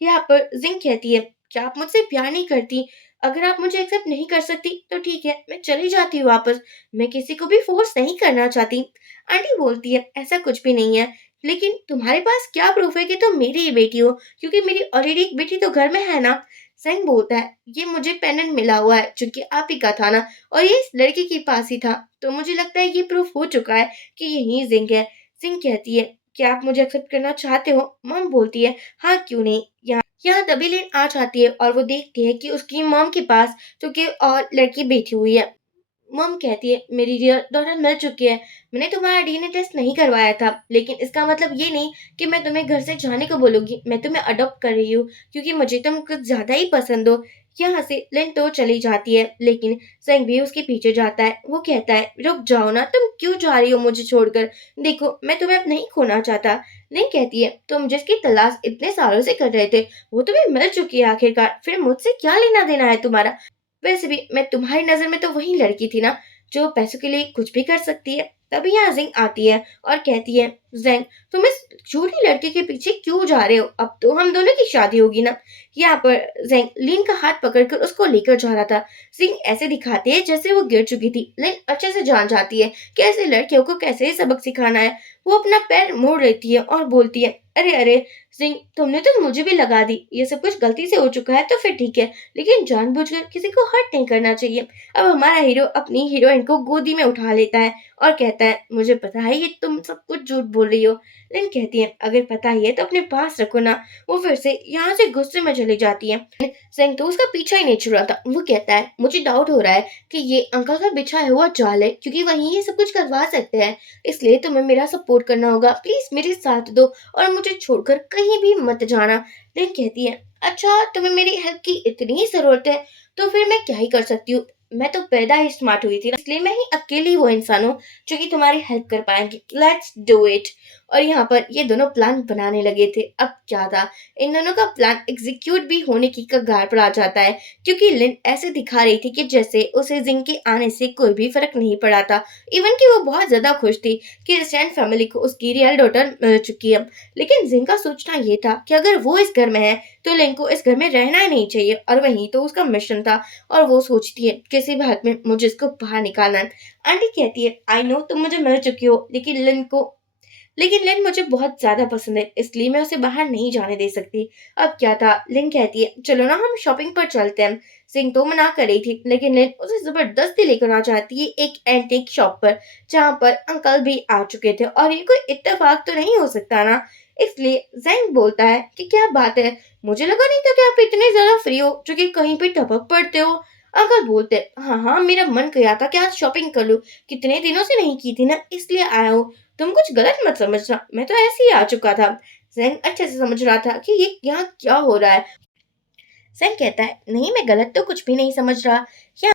यहाँ पर जिंग कहती है, क्या आप मुझसे प्यार नहीं करती? अगर आप मुझे एक्सेप्ट नहीं कर सकती तो ठीक है, मैं चली जाती हूँ वापस। मैं किसी को भी फोर्स नहीं करना चाहती। आंटी बोलती है, ऐसा कुछ भी नहीं है, लेकिन तुम्हारे पास क्या प्रूफ है कि तुम मेरी ही बेटी हो, क्योंकि मेरी ऑलरेडी एक बेटी तो घर में है ना। सेंग बोलता है, ये मुझे पेंडेंट मिला हुआ है जो कि आप ही का था ना, और ये इस लड़के के पास ही था, तो मुझे लगता है ये प्रूफ हो चुका है कि यही जिंग है। सिंह कहती है, क्या आप मुझे एक्सेप्ट करना चाहते हो? मॉम बोलती है, हाँ क्यों नहीं। यहाँ तभी लिन आ जाती है और वो देखती है कि उसकी मॉम के पास जो कि और लड़की बैठी हुई है। मॉम कहती है, मेरी रियल डॉटर मिल चुकी है। मैंने तुम्हारा डीएनए टेस्ट नहीं करवाया था, लेकिन इसका मतलब ये नहीं कि मैं तुम्हें घर से जाने को बोलूंगी। मैं तुम्हें अडॉप्ट कर रही हूँ क्योंकि मुझे तुम कुछ ज्यादा ही पसंद हो। यहाँ से लिन तो चली जाती है, लेकिन सेंग भी उसके पीछे जाता है। वो कहता है, रुक जाओ ना, तुम क्यों जा रही हो मुझे छोड़कर? देखो मैं तुम्हें अब नहीं खोना चाहता। लिन कहती है, तुम जिसकी तलाश इतने सालों से कर रहे थे वो तुम्हें मिल चुकी है आखिरकार, फिर मुझसे क्या लेना देना है तुम्हारा? वैसे भी मैं तुम्हारी नजर में तो वही लड़की थी ना जो पैसों के लिए कुछ भी कर सकती है। तभी यहाँ जिंग आती है और कहती है, जिंग तुम इस झूठी लड़के के पीछे क्यों जा रहे हो? अब तो हम दोनों की शादी होगी ना। यहाँ पर जिंग लिन का हाथ पकड़कर उसको लेकर जा रहा था। जिंग ऐसे दिखाती है जैसे वो गिर चुकी थी। लिन अच्छे से जान जाती है कि ऐसे लड़कियों को कैसे सबक सिखाना है। वो अपना पैर मोड़ लेती है और बोलती है, अरे अरे जिंग, तुमने तो मुझे भी लगा दी। ये सब कुछ गलती से हो चुका है तो फिर ठीक है, लेकिन जानबूझकर किसी को हर्ट नहीं करना चाहिए। अब हमारा हीरो अपनी हीरोइन को गोदी में उठा लेता है और कहता है, मुझे पता है ये तुम सब कुछ झूठ बोल रही हो। लिन कहती है, अगर पता ही है तो अपने पास रखो ना। वो फिर से यहाँ से गुस्से में चली जाती है। सेंग तो उसका पीछा ही नहीं छुड़ा था। वो कहता है, मुझे डाउट हो रहा है कि ये अंकल का बिछाया हुआ जाल है, क्योंकि वही ये सब कुछ करवा सकते हैं। इसलिए तुम्हें मेरा सपोर्ट करना होगा। प्लीज मेरे साथ दो और मुझे छोड़कर कहीं भी मत जाना। लिन कहती है, अच्छा तुम्हें मेरी हेल्प की इतनी ही जरूरत है तो फिर मैं क्या ही कर सकती हूँ? मैं तो पैदा ही स्मार्ट हुई थी ना, इसलिए मैं ही अकेली वो इंसान हूँ जो कि तुम्हारी हेल्प कर पाएंगे। Let's do it. और यहाँ पर ये दोनों प्लान बनाने लगे थे। अब क्या था, इन दोनों का प्लान एग्जीक्यूट भी होने की कगार पर आ जाता है, क्योंकि लिन ऐसे दिखा रही थी कि जैसे उसे जिंग के आने से कोई भी फर्क नहीं पड़ा था। इवन कि वो बहुत ज्यादा खुश थी कि स्टैन फैमिली को उसकी रियल डॉटर मिल चुकी है। लेकिन जिंग का सोचना ये था कि अगर वो इस घर में है तो लिन को इस घर में रहना ही नहीं चाहिए, और वही तो उसका मिशन था। और वो सोचती है, किसी भी हालत में मुझे इसको बाहर निकालना है। आंटी कहती है, आई नो तुम मुझे मिल चुकी हो, लेकिन लिन मुझे बहुत ज्यादा पसंद है, इसलिए मैं उसे बाहर नहीं जाने दे सकती। अब क्या था, लिन कहती है, चलो ना हम शॉपिंग पर चलते हैं। सिंह तो मना कर रही थी, लेकिन लिन उसे जबरदस्ती लेकर आ जाती है एक एंटीक शॉप पर, जहाँ पर अंकल भी आ चुके थे। और ये कोई इत्तेफाक तो नहीं हो सकता ना। इसलिए जैंग बोलता है कि क्या बात है, मुझे लगा नहीं था कि आप इतने ज्यादा फ्री हो जो कि कहीं पे टपक पड़ते हो। अंकल बोलते, हाँ हाँ मेरा मन किया था कि आज शॉपिंग कर लूं, कितने दिनों से नहीं की थी ना, इसलिए आया हूँ। तुम कुछ गलत मत समझना, मैं तो ऐसे ही आ चुका था। जैंग अच्छे से समझ रहा था कि ये यहाँ क्या हो रहा है। जैंग कहता है, नहीं मैं गलत तो कुछ भी नहीं समझ रहा। या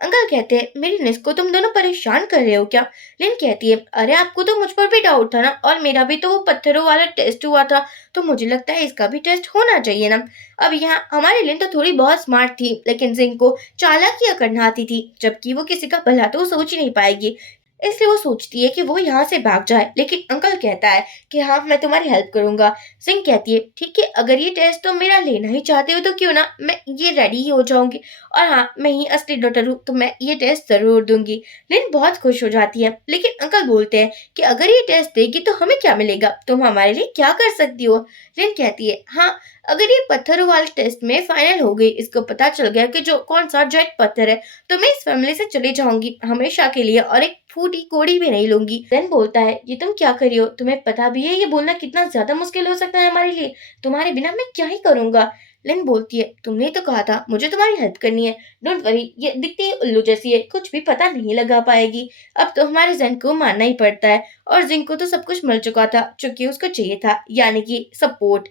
अंकल कहते हैं, मेरी निस को तुम दोनों परेशान कर रहे हो क्या? लिन कहती है, अरे आपको तो मुझ पर भी डाउट था ना, और मेरा भी तो वो पत्थरों वाला टेस्ट हुआ था, तो मुझे लगता है इसका भी टेस्ट होना चाहिए ना। अब यहाँ हमारी लिन तो थोड़ी बहुत स्मार्ट थी, लेकिन जिंग को चालाकियां करना आती थी, जबकि वो किसी का भला तो सोच ही नहीं पाएगी। इसलिए वो सोचती है कि वो यहाँ से भाग जाए, लेकिन अंकल कहता है कि हाँ, मैं तुम्हारी हेल्प करूंगा। सिंह कहती है ठीक है, अगर ये टेस्ट तुम मेरा लेना ही चाहते हो तो क्यों ना, मैं ये रेडी ही हो जाऊंगी, और हाँ, मैं ही असली डॉक्टर हूँ तो मैं ये टेस्ट जरूर दूंगी। लिन बहुत खुश हो जाती है, लेकिन अंकल बोलते हैं कि अगर ये टेस्ट देगी तो हमें क्या मिलेगा, तुम हमारे लिए क्या कर सकती हो। लिन कहती है हाँ, अगर ये पत्थरों वाले टेस्ट में फाइनल हो गई, इसको पता चल गया कि जो कौन सा जेट पत्थर है, तो मैं इस फैमिली से चली जाऊंगी हमेशा के लिए, और एक फूटी कोड़ी भी नहीं लूंगी। देन बोलता है ये तुम क्या करी हो, तुम्हें पता भी है ये बोलना कितना ज्यादा मुश्किल हो सकता है हमारे लिए, तुम्हारे बिना मैं क्या ही करूंगा। लिन बोलती है तुमने तो कहा था मुझे तुम्हारी हेल्प करनी है, डोंट वरी, ये दिखती है उल्लू जैसी है, कुछ भी पता नहीं लगा पाएगी। अब तो हमारे जैन को मानना ही पड़ता है, और जिन को तो सब कुछ मिल चुका था जो उसको चाहिए था, यानी कि सपोर्ट।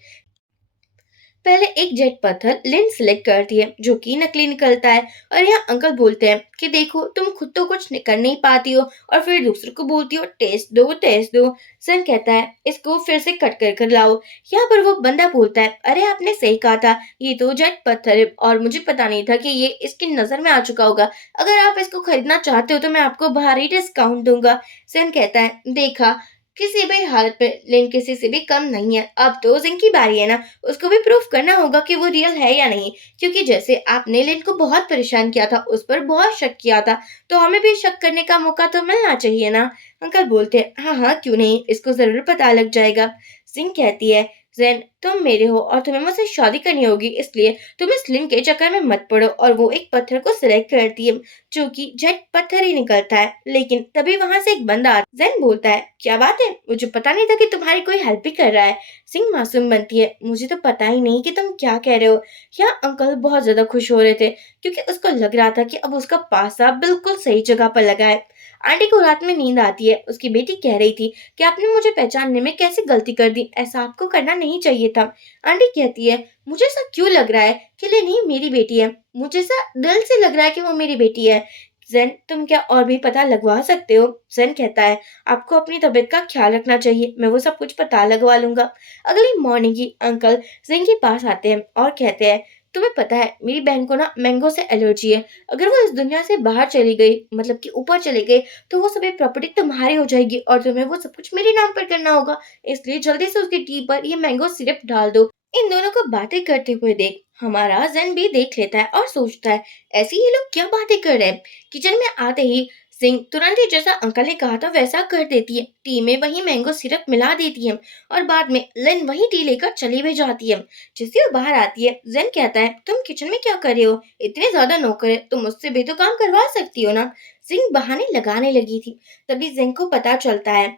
पहले एक जेट पत्थर लिन सिलेक्ट करती है जो कि नकली निकलता है, और यहाँ अंकल बोलते हैं कि देखो तुम खुद तो कुछ कर नहीं पाती हो और फिर दूसरों को बोलती हो टेस्ट दो टेस्ट दो। सन कहता है इसको फिर से कट कर कर लाओ। यहाँ पर वो बंदा बोलता है अरे आपने सही कहा था, ये तो जेट पत्थर है और मुझे पता नहीं था कि ये इसकी नजर में आ चुका होगा, अगर आप इसको खरीदना चाहते हो तो मैं आपको भारी डिस्काउंट दूंगा। सन कहता है देखा, किसी भी हालत में लिन किसी से भी कम नहीं है, अब तो जिंग की बारी है ना, उसको भी प्रूफ करना होगा कि वो रियल है या नहीं, क्योंकि जैसे आपने लिन को बहुत परेशान किया था, उस पर बहुत शक किया था, तो हमें भी शक करने का मौका तो मिलना चाहिए ना। अंकल बोलते हैं हाँ हाँ क्यों नहीं, इसको जरूर पता लग जाएगा। सिंह कहती है जैन तुम मेरे हो और तुम्हें मुझसे शादी करनी होगी, इसलिए तुम इस लिन के चक्कर में मत पड़ो, और वो एक पत्थर को सिलेक्ट करती है जो कि जेट पत्थर ही निकलता है। लेकिन तभी वहां से एक बंदा जैन बोलता है क्या बात है, मुझे पता नहीं था कि तुम्हारी कोई हेल्प भी कर रहा है। सिंह मासूम बनती है मुझे तो पता ही नहीं कि तुम क्या कह रहे हो। यहाँ अंकल बहुत ज्यादा खुश हो रहे थे, क्योंकि उसको लग रहा था कि अब उसका पासा बिल्कुल सही जगह पर लगा है। आंटी को रात में नींद आती है, उसकी बेटी कह रही थी कि आपने मुझे पहचानने में कैसे गलती कर दी, ऐसा आपको करना नहीं चाहिए था। आंटी कहती है मुझे ऐसा क्यों लग रहा है कि नहीं मेरी बेटी है, मुझे ऐसा दिल से लग रहा है कि वो मेरी बेटी है। जैन तुम क्या और भी पता लगवा सकते हो। जैन कहता है आपको अपनी तबीयत का ख्याल रखना चाहिए, मैं वो सब कुछ पता लगवा लूंगा। अगली मॉर्निंग ही अंकल जैन के पास आते हैं और कहते हैं तुम्हें पता है मेरी बहन को ना मैंगो से एलर्जी है, अगर वो इस दुनिया से बाहर चली गई, मतलब कि ऊपर चली गई, तो वो सभी प्रॉपर्टी तुम्हारी हो जाएगी और तुम्हें वो सब कुछ मेरे नाम पर करना होगा, इसलिए जल्दी से उसके टी पर ये मैंगो सिरप डाल दो। इन दोनों को बातें करते हुए देख हमारा जन भी देख लेता है और सोचता है ऐसे ये लोग क्या बातें कर रहे हैं। किचन में आते ही सिंह तुरंत ही जैसा अंकल ने कहा था वैसा कर देती है, टी में वही मैंगो सिरप मिला देती है, और बाद में लिन वही टी लेकर चली भी जाती है। जैसे वो बाहर आती है जेन कहता है तुम किचन में क्या कर रहे हो, इतने ज्यादा नौकर है, तुम मुझसे भी तो काम करवा सकती हो ना। सिंह बहाने लगाने लगी थी, तभी जेन को पता चलता है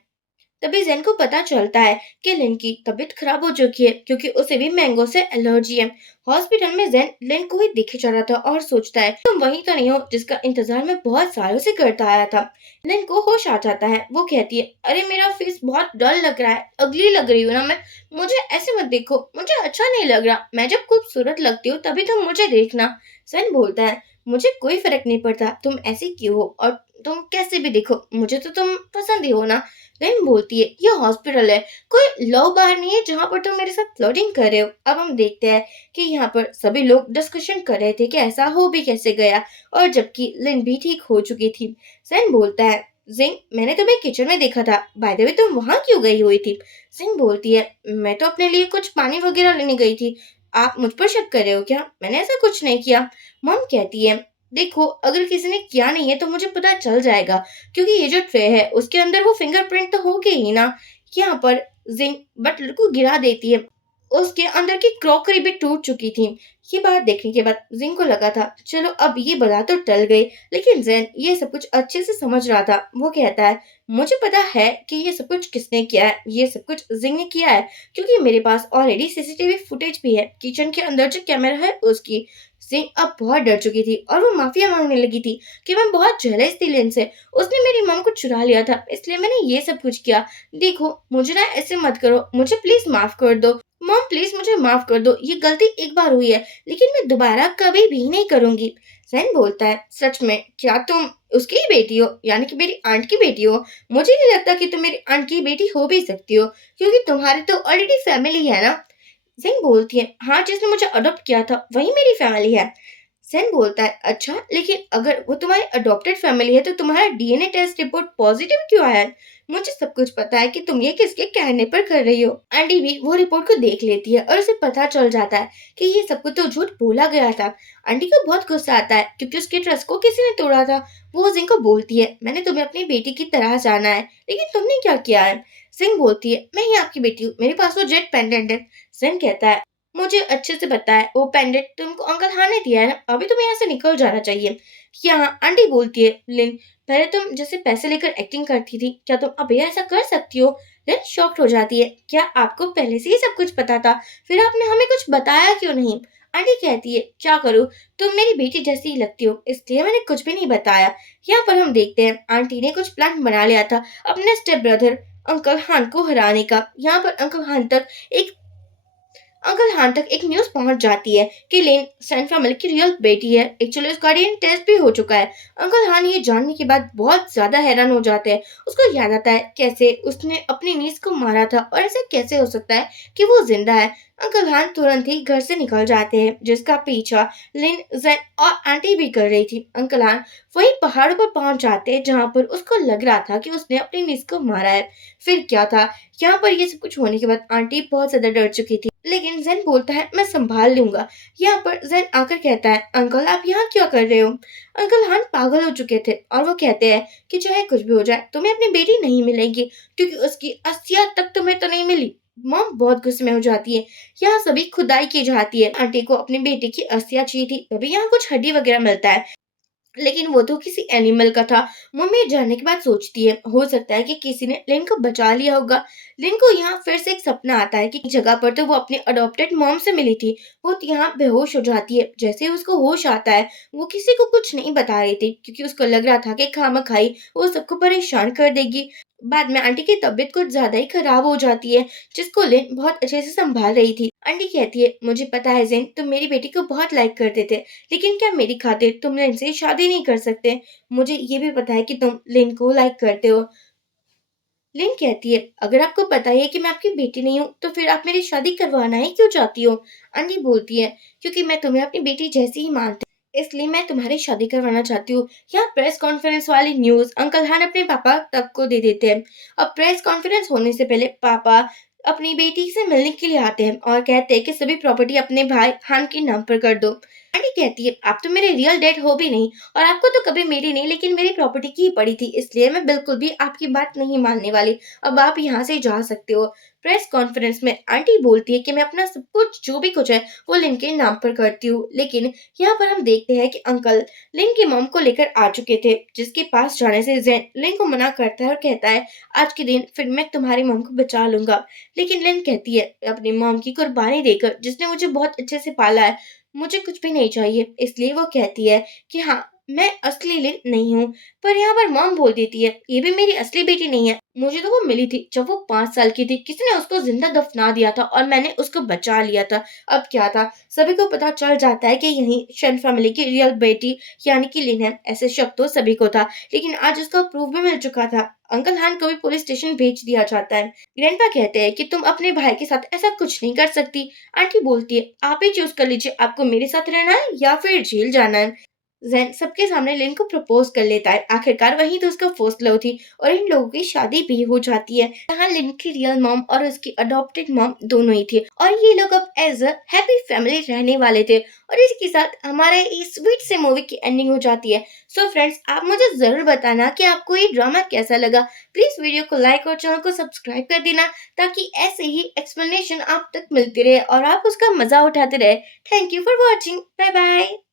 तभी जेन को पता चलता है कि लिन की तबीयत खराब हो चुकी है, क्योंकि उसे भी मैंगो से एलर्जी है। हॉस्पिटल में जेन लिन को ही देखे जा रहा था और सोचता है तुम वही तो नहीं हो जिसका इंतजार मैं बहुत सालों से करता आया था। लिन को होश आ जाता है, वो कहती है अरे मेरा फेस बहुत डल लग रहा है, अगली लग रही हूँ ना मैं, मुझे ऐसे मत देखो, मुझे अच्छा नहीं लग रहा, मैं जब खूबसूरत लगती हूँ तभी तुम मुझे देखना। जेन बोलता है मुझे कोई फर्क नहीं पड़ता तुम ऐसी क्यों हो, और तुम कैसे भी देखो मुझे तो तुम पसंद ही हो ना। बहन बोलती है ये हॉस्पिटल है, कोई लव बार नहीं है जहाँ पर तुम मेरे साथ फ्लर्टिंग कर रहे हो। अब हम देखते हैं कि यहाँ पर सभी लोग डिस्कशन कर रहे थे कि ऐसा हो भी कैसे गया, और जबकि लिन भी ठीक हो चुकी थी। सैन बोलता है जिंग मैंने तुम्हें किचन में देखा था, बाय द वे तुम वहां क्यों गई हुई थी। जिंग बोलती है मैं तो अपने लिए कुछ पानी वगैरह लेने गई थी, आप मुझ पर शक कर रहे हो क्या, मैंने ऐसा कुछ नहीं किया। मॉम कहती है देखो अगर किसी ने किया नहीं है तो मुझे पता चल जाएगा, क्योंकि ये जो ट्रे है उसके अंदर वो फिंगरप्रिंट तो होगी ही ना। यहाँ पर जिंग बटलर को गिरा देती है, उसके अंदर की क्रॉकरी भी टूट चुकी थी। ये बात देखने के बाद जिंग को लगा था चलो अब ये बला तो टल गई, लेकिन जैन ये सब कुछ अच्छे से समझ रहा था। वो कहता है मुझे पता है कि ये सब कुछ किसने किया है, ये सब कुछ जिंग ने किया है, क्योंकि मेरे पास ऑलरेडी सीसीटीवी फुटेज भी है किचन के अंदर जो कैमरा है उसकी। जिंग अब बहुत डर चुकी थी और वो माफिया मांगने लगी थी कि मैं बहुत जेलस थी लिन से, उसने मेरी मॉम को चुरा लिया था इसलिए मैंने ये सब कुछ किया। देखो मुझे ना ऐसे मत करो, मुझे प्लीज माफ कर दो, मॉम प्लीज मुझे माफ कर दो, ये गलती एक बार हुई है लेकिन मैं दोबारा कभी भी नहीं करूंगी। जैन बोलता है सच में क्या तुम उसकी ही बेटी हो, यानी कि मेरी आंट की बेटी हो। मुझे नहीं लगता कि तुम मेरी आंट की बेटी हो भी सकती हो, क्योंकि तुम्हारी तो ऑलरेडी फैमिली है ना। जिंग बोलती है हाँ जिसने मुझे अडॉप्ट किया था वही मेरी फैमिली है। सेन बोलता है, अच्छा लेकिन अगर वो तुम्हारी अडॉप्टेड फैमिली है तो तुम्हारा डीएनए टेस्ट रिपोर्ट पॉजिटिव क्यों आया है? मुझे सब कुछ पता है कि तुम ये किसके कहने पर कर रही हो। आंटी भी वो रिपोर्ट को देख लेती है और उसे पता चल जाता है कि ये सब कुछ तो झूठ बोला गया था। आंटी को बहुत गुस्सा आता है क्योंकि उसके ट्रस्ट को किसी ने तोड़ा था। वो जिंग को बोलती है, मैंने तुम्हें अपनी बेटी की तरह जाना है, लेकिन तुमने क्या किया है? सिंह बोलती है, मैं ही आपकी बेटी हूँ, मेरे पास वो जेट पेंडेंट है। सिंह कहता है, मुझे अच्छे से पता है, वो पेंडेंट तुमको अंकल हाँ ने दिया है ना, अभी तुम्हें यहाँ से निकल जाना चाहिए। यहाँ आंटी बोलती है, लिन पहले तुम जैसे पैसे लेकर एक्टिंग करती थी, क्या तुम अब ये ऐसा कर सकती हो? लिन शॉक्ड हो जाती है, क्या आपको पहले से ही सब कुछ पता था? फिर आपने हमें कुछ बताया क्यों नहीं? आंटी कहती है, क्या करूँ, तुम मेरी बेटी जैसी ही लगती हो, इसलिए मैंने कुछ भी नहीं बताया। यहाँ पर हम देखते हैं आंटी ने कुछ प्लान बना लिया था अपने स्टेप ब्रदर अंकल हान को हराने का। यहाँ पर अंकल हान तक एक न्यूज पहुंच जाती है कि लेन सैन फैमिली की रियल बेटी है। एक्चुअली उसका डीएनए टेस्ट भी हो चुका है। अंकल हान ये जानने के बाद बहुत ज्यादा हैरान हो जाते हैं। उसको याद आता है कैसे उसने अपनी नीज को मारा था और ऐसे कैसे हो सकता है कि वो जिंदा है। अंकल हान तुरंत ही घर से निकल जाते हैं, जिसका पीछा लिन, जैन और आंटी भी कर रही थी। अंकल हान वही पहाड़ों पर पहुंच जाते हैं जहां पर उसको लग रहा था कि उसने अपनी नीज को मारा है। फिर क्या था, यहाँ पर ये सब कुछ होने के बाद आंटी बहुत ज्यादा डर चुकी थी, लेकिन जैन बोलता है, मैं संभाल लूंगा। यहाँ पर जैन आकर कहता है, अंकल आप यहाँ क्या कर रहे हो? अंकल हान पागल हो चुके थे और वो कहते हैं कि चाहे कुछ भी हो जाए तुम्हें अपनी बेटी नहीं मिलेगी, क्योंकि उसकी अस्थियां तक तुम्हें तो नहीं मिली। मॉम बहुत गुस्से में हो जाती है। यहाँ सभी खुदाई की जाती है, आंटी को अपनी बेटी की अस्थियां चाहिए थी, तभी यहाँ कुछ हड्डी वगैरह मिलता है, लेकिन वो तो किसी एनिमल का था। मम्मी जानने के बाद सोचती है, हो सकता है कि किसी ने लिन को बचा लिया होगा। लिन को यहाँ फिर से एक सपना आता है कि जगह पर तो वो अपनी अडॉप्टेड मॉम से मिली थी। वो तो यहाँ बेहोश हो जाती है। जैसे ही उसको होश आता है, वो किसी को कुछ नहीं बता रही थी क्योंकि उसको लग रहा था कि खामखाई वो सबको परेशान कर देगी। बाद में आंटी की तबीयत कुछ ज्यादा ही खराब हो जाती है, जिसको लिन बहुत अच्छे से संभाल रही थी। आंटी कहती है, मुझे पता है जेन, तुम मेरी बेटी को बहुत लाइक करते थे, लेकिन क्या मेरी खातिर तुम लिन से शादी नहीं कर सकते? मुझे ये भी पता है कि तुम लिन को लाइक करते हो। लिन कहती है, अगर आपको पता ही है कि मैं आपकी बेटी नहीं हूँ, तो फिर आप मेरी शादी करवाना ही क्यों चाहती हो? आंटी बोलती है, क्योंकि मैं तुम्हें अपनी बेटी जैसी ही मानती हूँ, इसलिए मैं तुम्हारी शादी करवाना चाहती हूँ। यहाँ प्रेस कॉन्फ्रेंस वाली न्यूज अंकल हान अपने पापा तक को दे देते हैं। अब प्रेस कॉन्फ्रेंस होने से पहले पापा अपनी बेटी से मिलने के लिए आते हैं और कहते हैं कि सभी प्रॉपर्टी अपने भाई हान के नाम पर कर दो। आंटी कहती है, आप तो मेरे रियल डैड हो भी नहीं, और आपको तो कभी मेरी नहीं लेकिन मेरी प्रॉपर्टी की ही पड़ी थी, इसलिए मैं बिल्कुल भी आपकी बात नहीं मानने वाली। अब आप यहाँ से जा सकते हो। प्रेस कॉन्फ्रेंस में आंटी बोलती है कि मैं अपना सब कुछ जो भी कुछ है वो लिन के नाम पर करती हूँ, लेकिन यहाँ पर हम देखते हैं कि अंकल लिन की मॉम को लेकर आ चुके थे, जिसके पास जाने से जैन लिन को मना करता है और कहता है, आज के दिन फिर मैं तुम्हारी मॉम को बचा लूंगा। लेकिन लिन कहती है, अपनी मॉम की कुर्बानी देकर, जिसने मुझे बहुत अच्छे से पाला है, मुझे कुछ भी नहीं चाहिए। इसलिए वो कहती है कि हाँ, मैं असली लिन नहीं हूँ। पर यहाँ पर मॉम बोल देती है, ये भी मेरी असली बेटी नहीं है, मुझे तो वो मिली थी जब वो 5 साल की थी, किसी ने उसको जिंदा दफना दिया था और मैंने उसको बचा लिया था। अब क्या था, सभी को पता चल जाता है कि यही शन फैमिली की रियल बेटी यानी कि लिन है। ऐसे शक तो सभी को था, लेकिन आज उसका प्रूफ भी मिल चुका था। अंकल हान को भी पुलिस स्टेशन भेज दिया जाता है। ग्रैंडपा कहते हैं कि तुम अपने भाई के साथ ऐसा कुछ नहीं कर सकती। आंटी बोलती है, आप ही चूज कर लीजिए, आपको मेरे साथ रहना है या फिर जेल जाना है। जैन सबके सामने लिन को प्रपोज कर लेता है। आखिरकार वही तो उसका फर्स्ट लव थी और इन लोगों की शादी भी हो जाती है। यहाँ लिन की रियल मॉम और उसकी अडॉप्टेड मॉम दोनों ही थे और ये लोग अब एज अ हैप्पी फैमिली रहने वाले थे। और इसी के साथ हमारे इस स्वीट से मूवी की एंडिंग हो जाती है। सो फ्रेंड्स, आप मुझे जरूर बताना कि आपको ये ड्रामा कैसा लगा। प्लीज वीडियो को लाइक और चैनल को सब्सक्राइब कर देना, ताकि ऐसे ही एक्सप्लेनेशन आप तक मिलती रहे और आप उसका मजा उठाते रहे। Thank you for watching. Bye bye.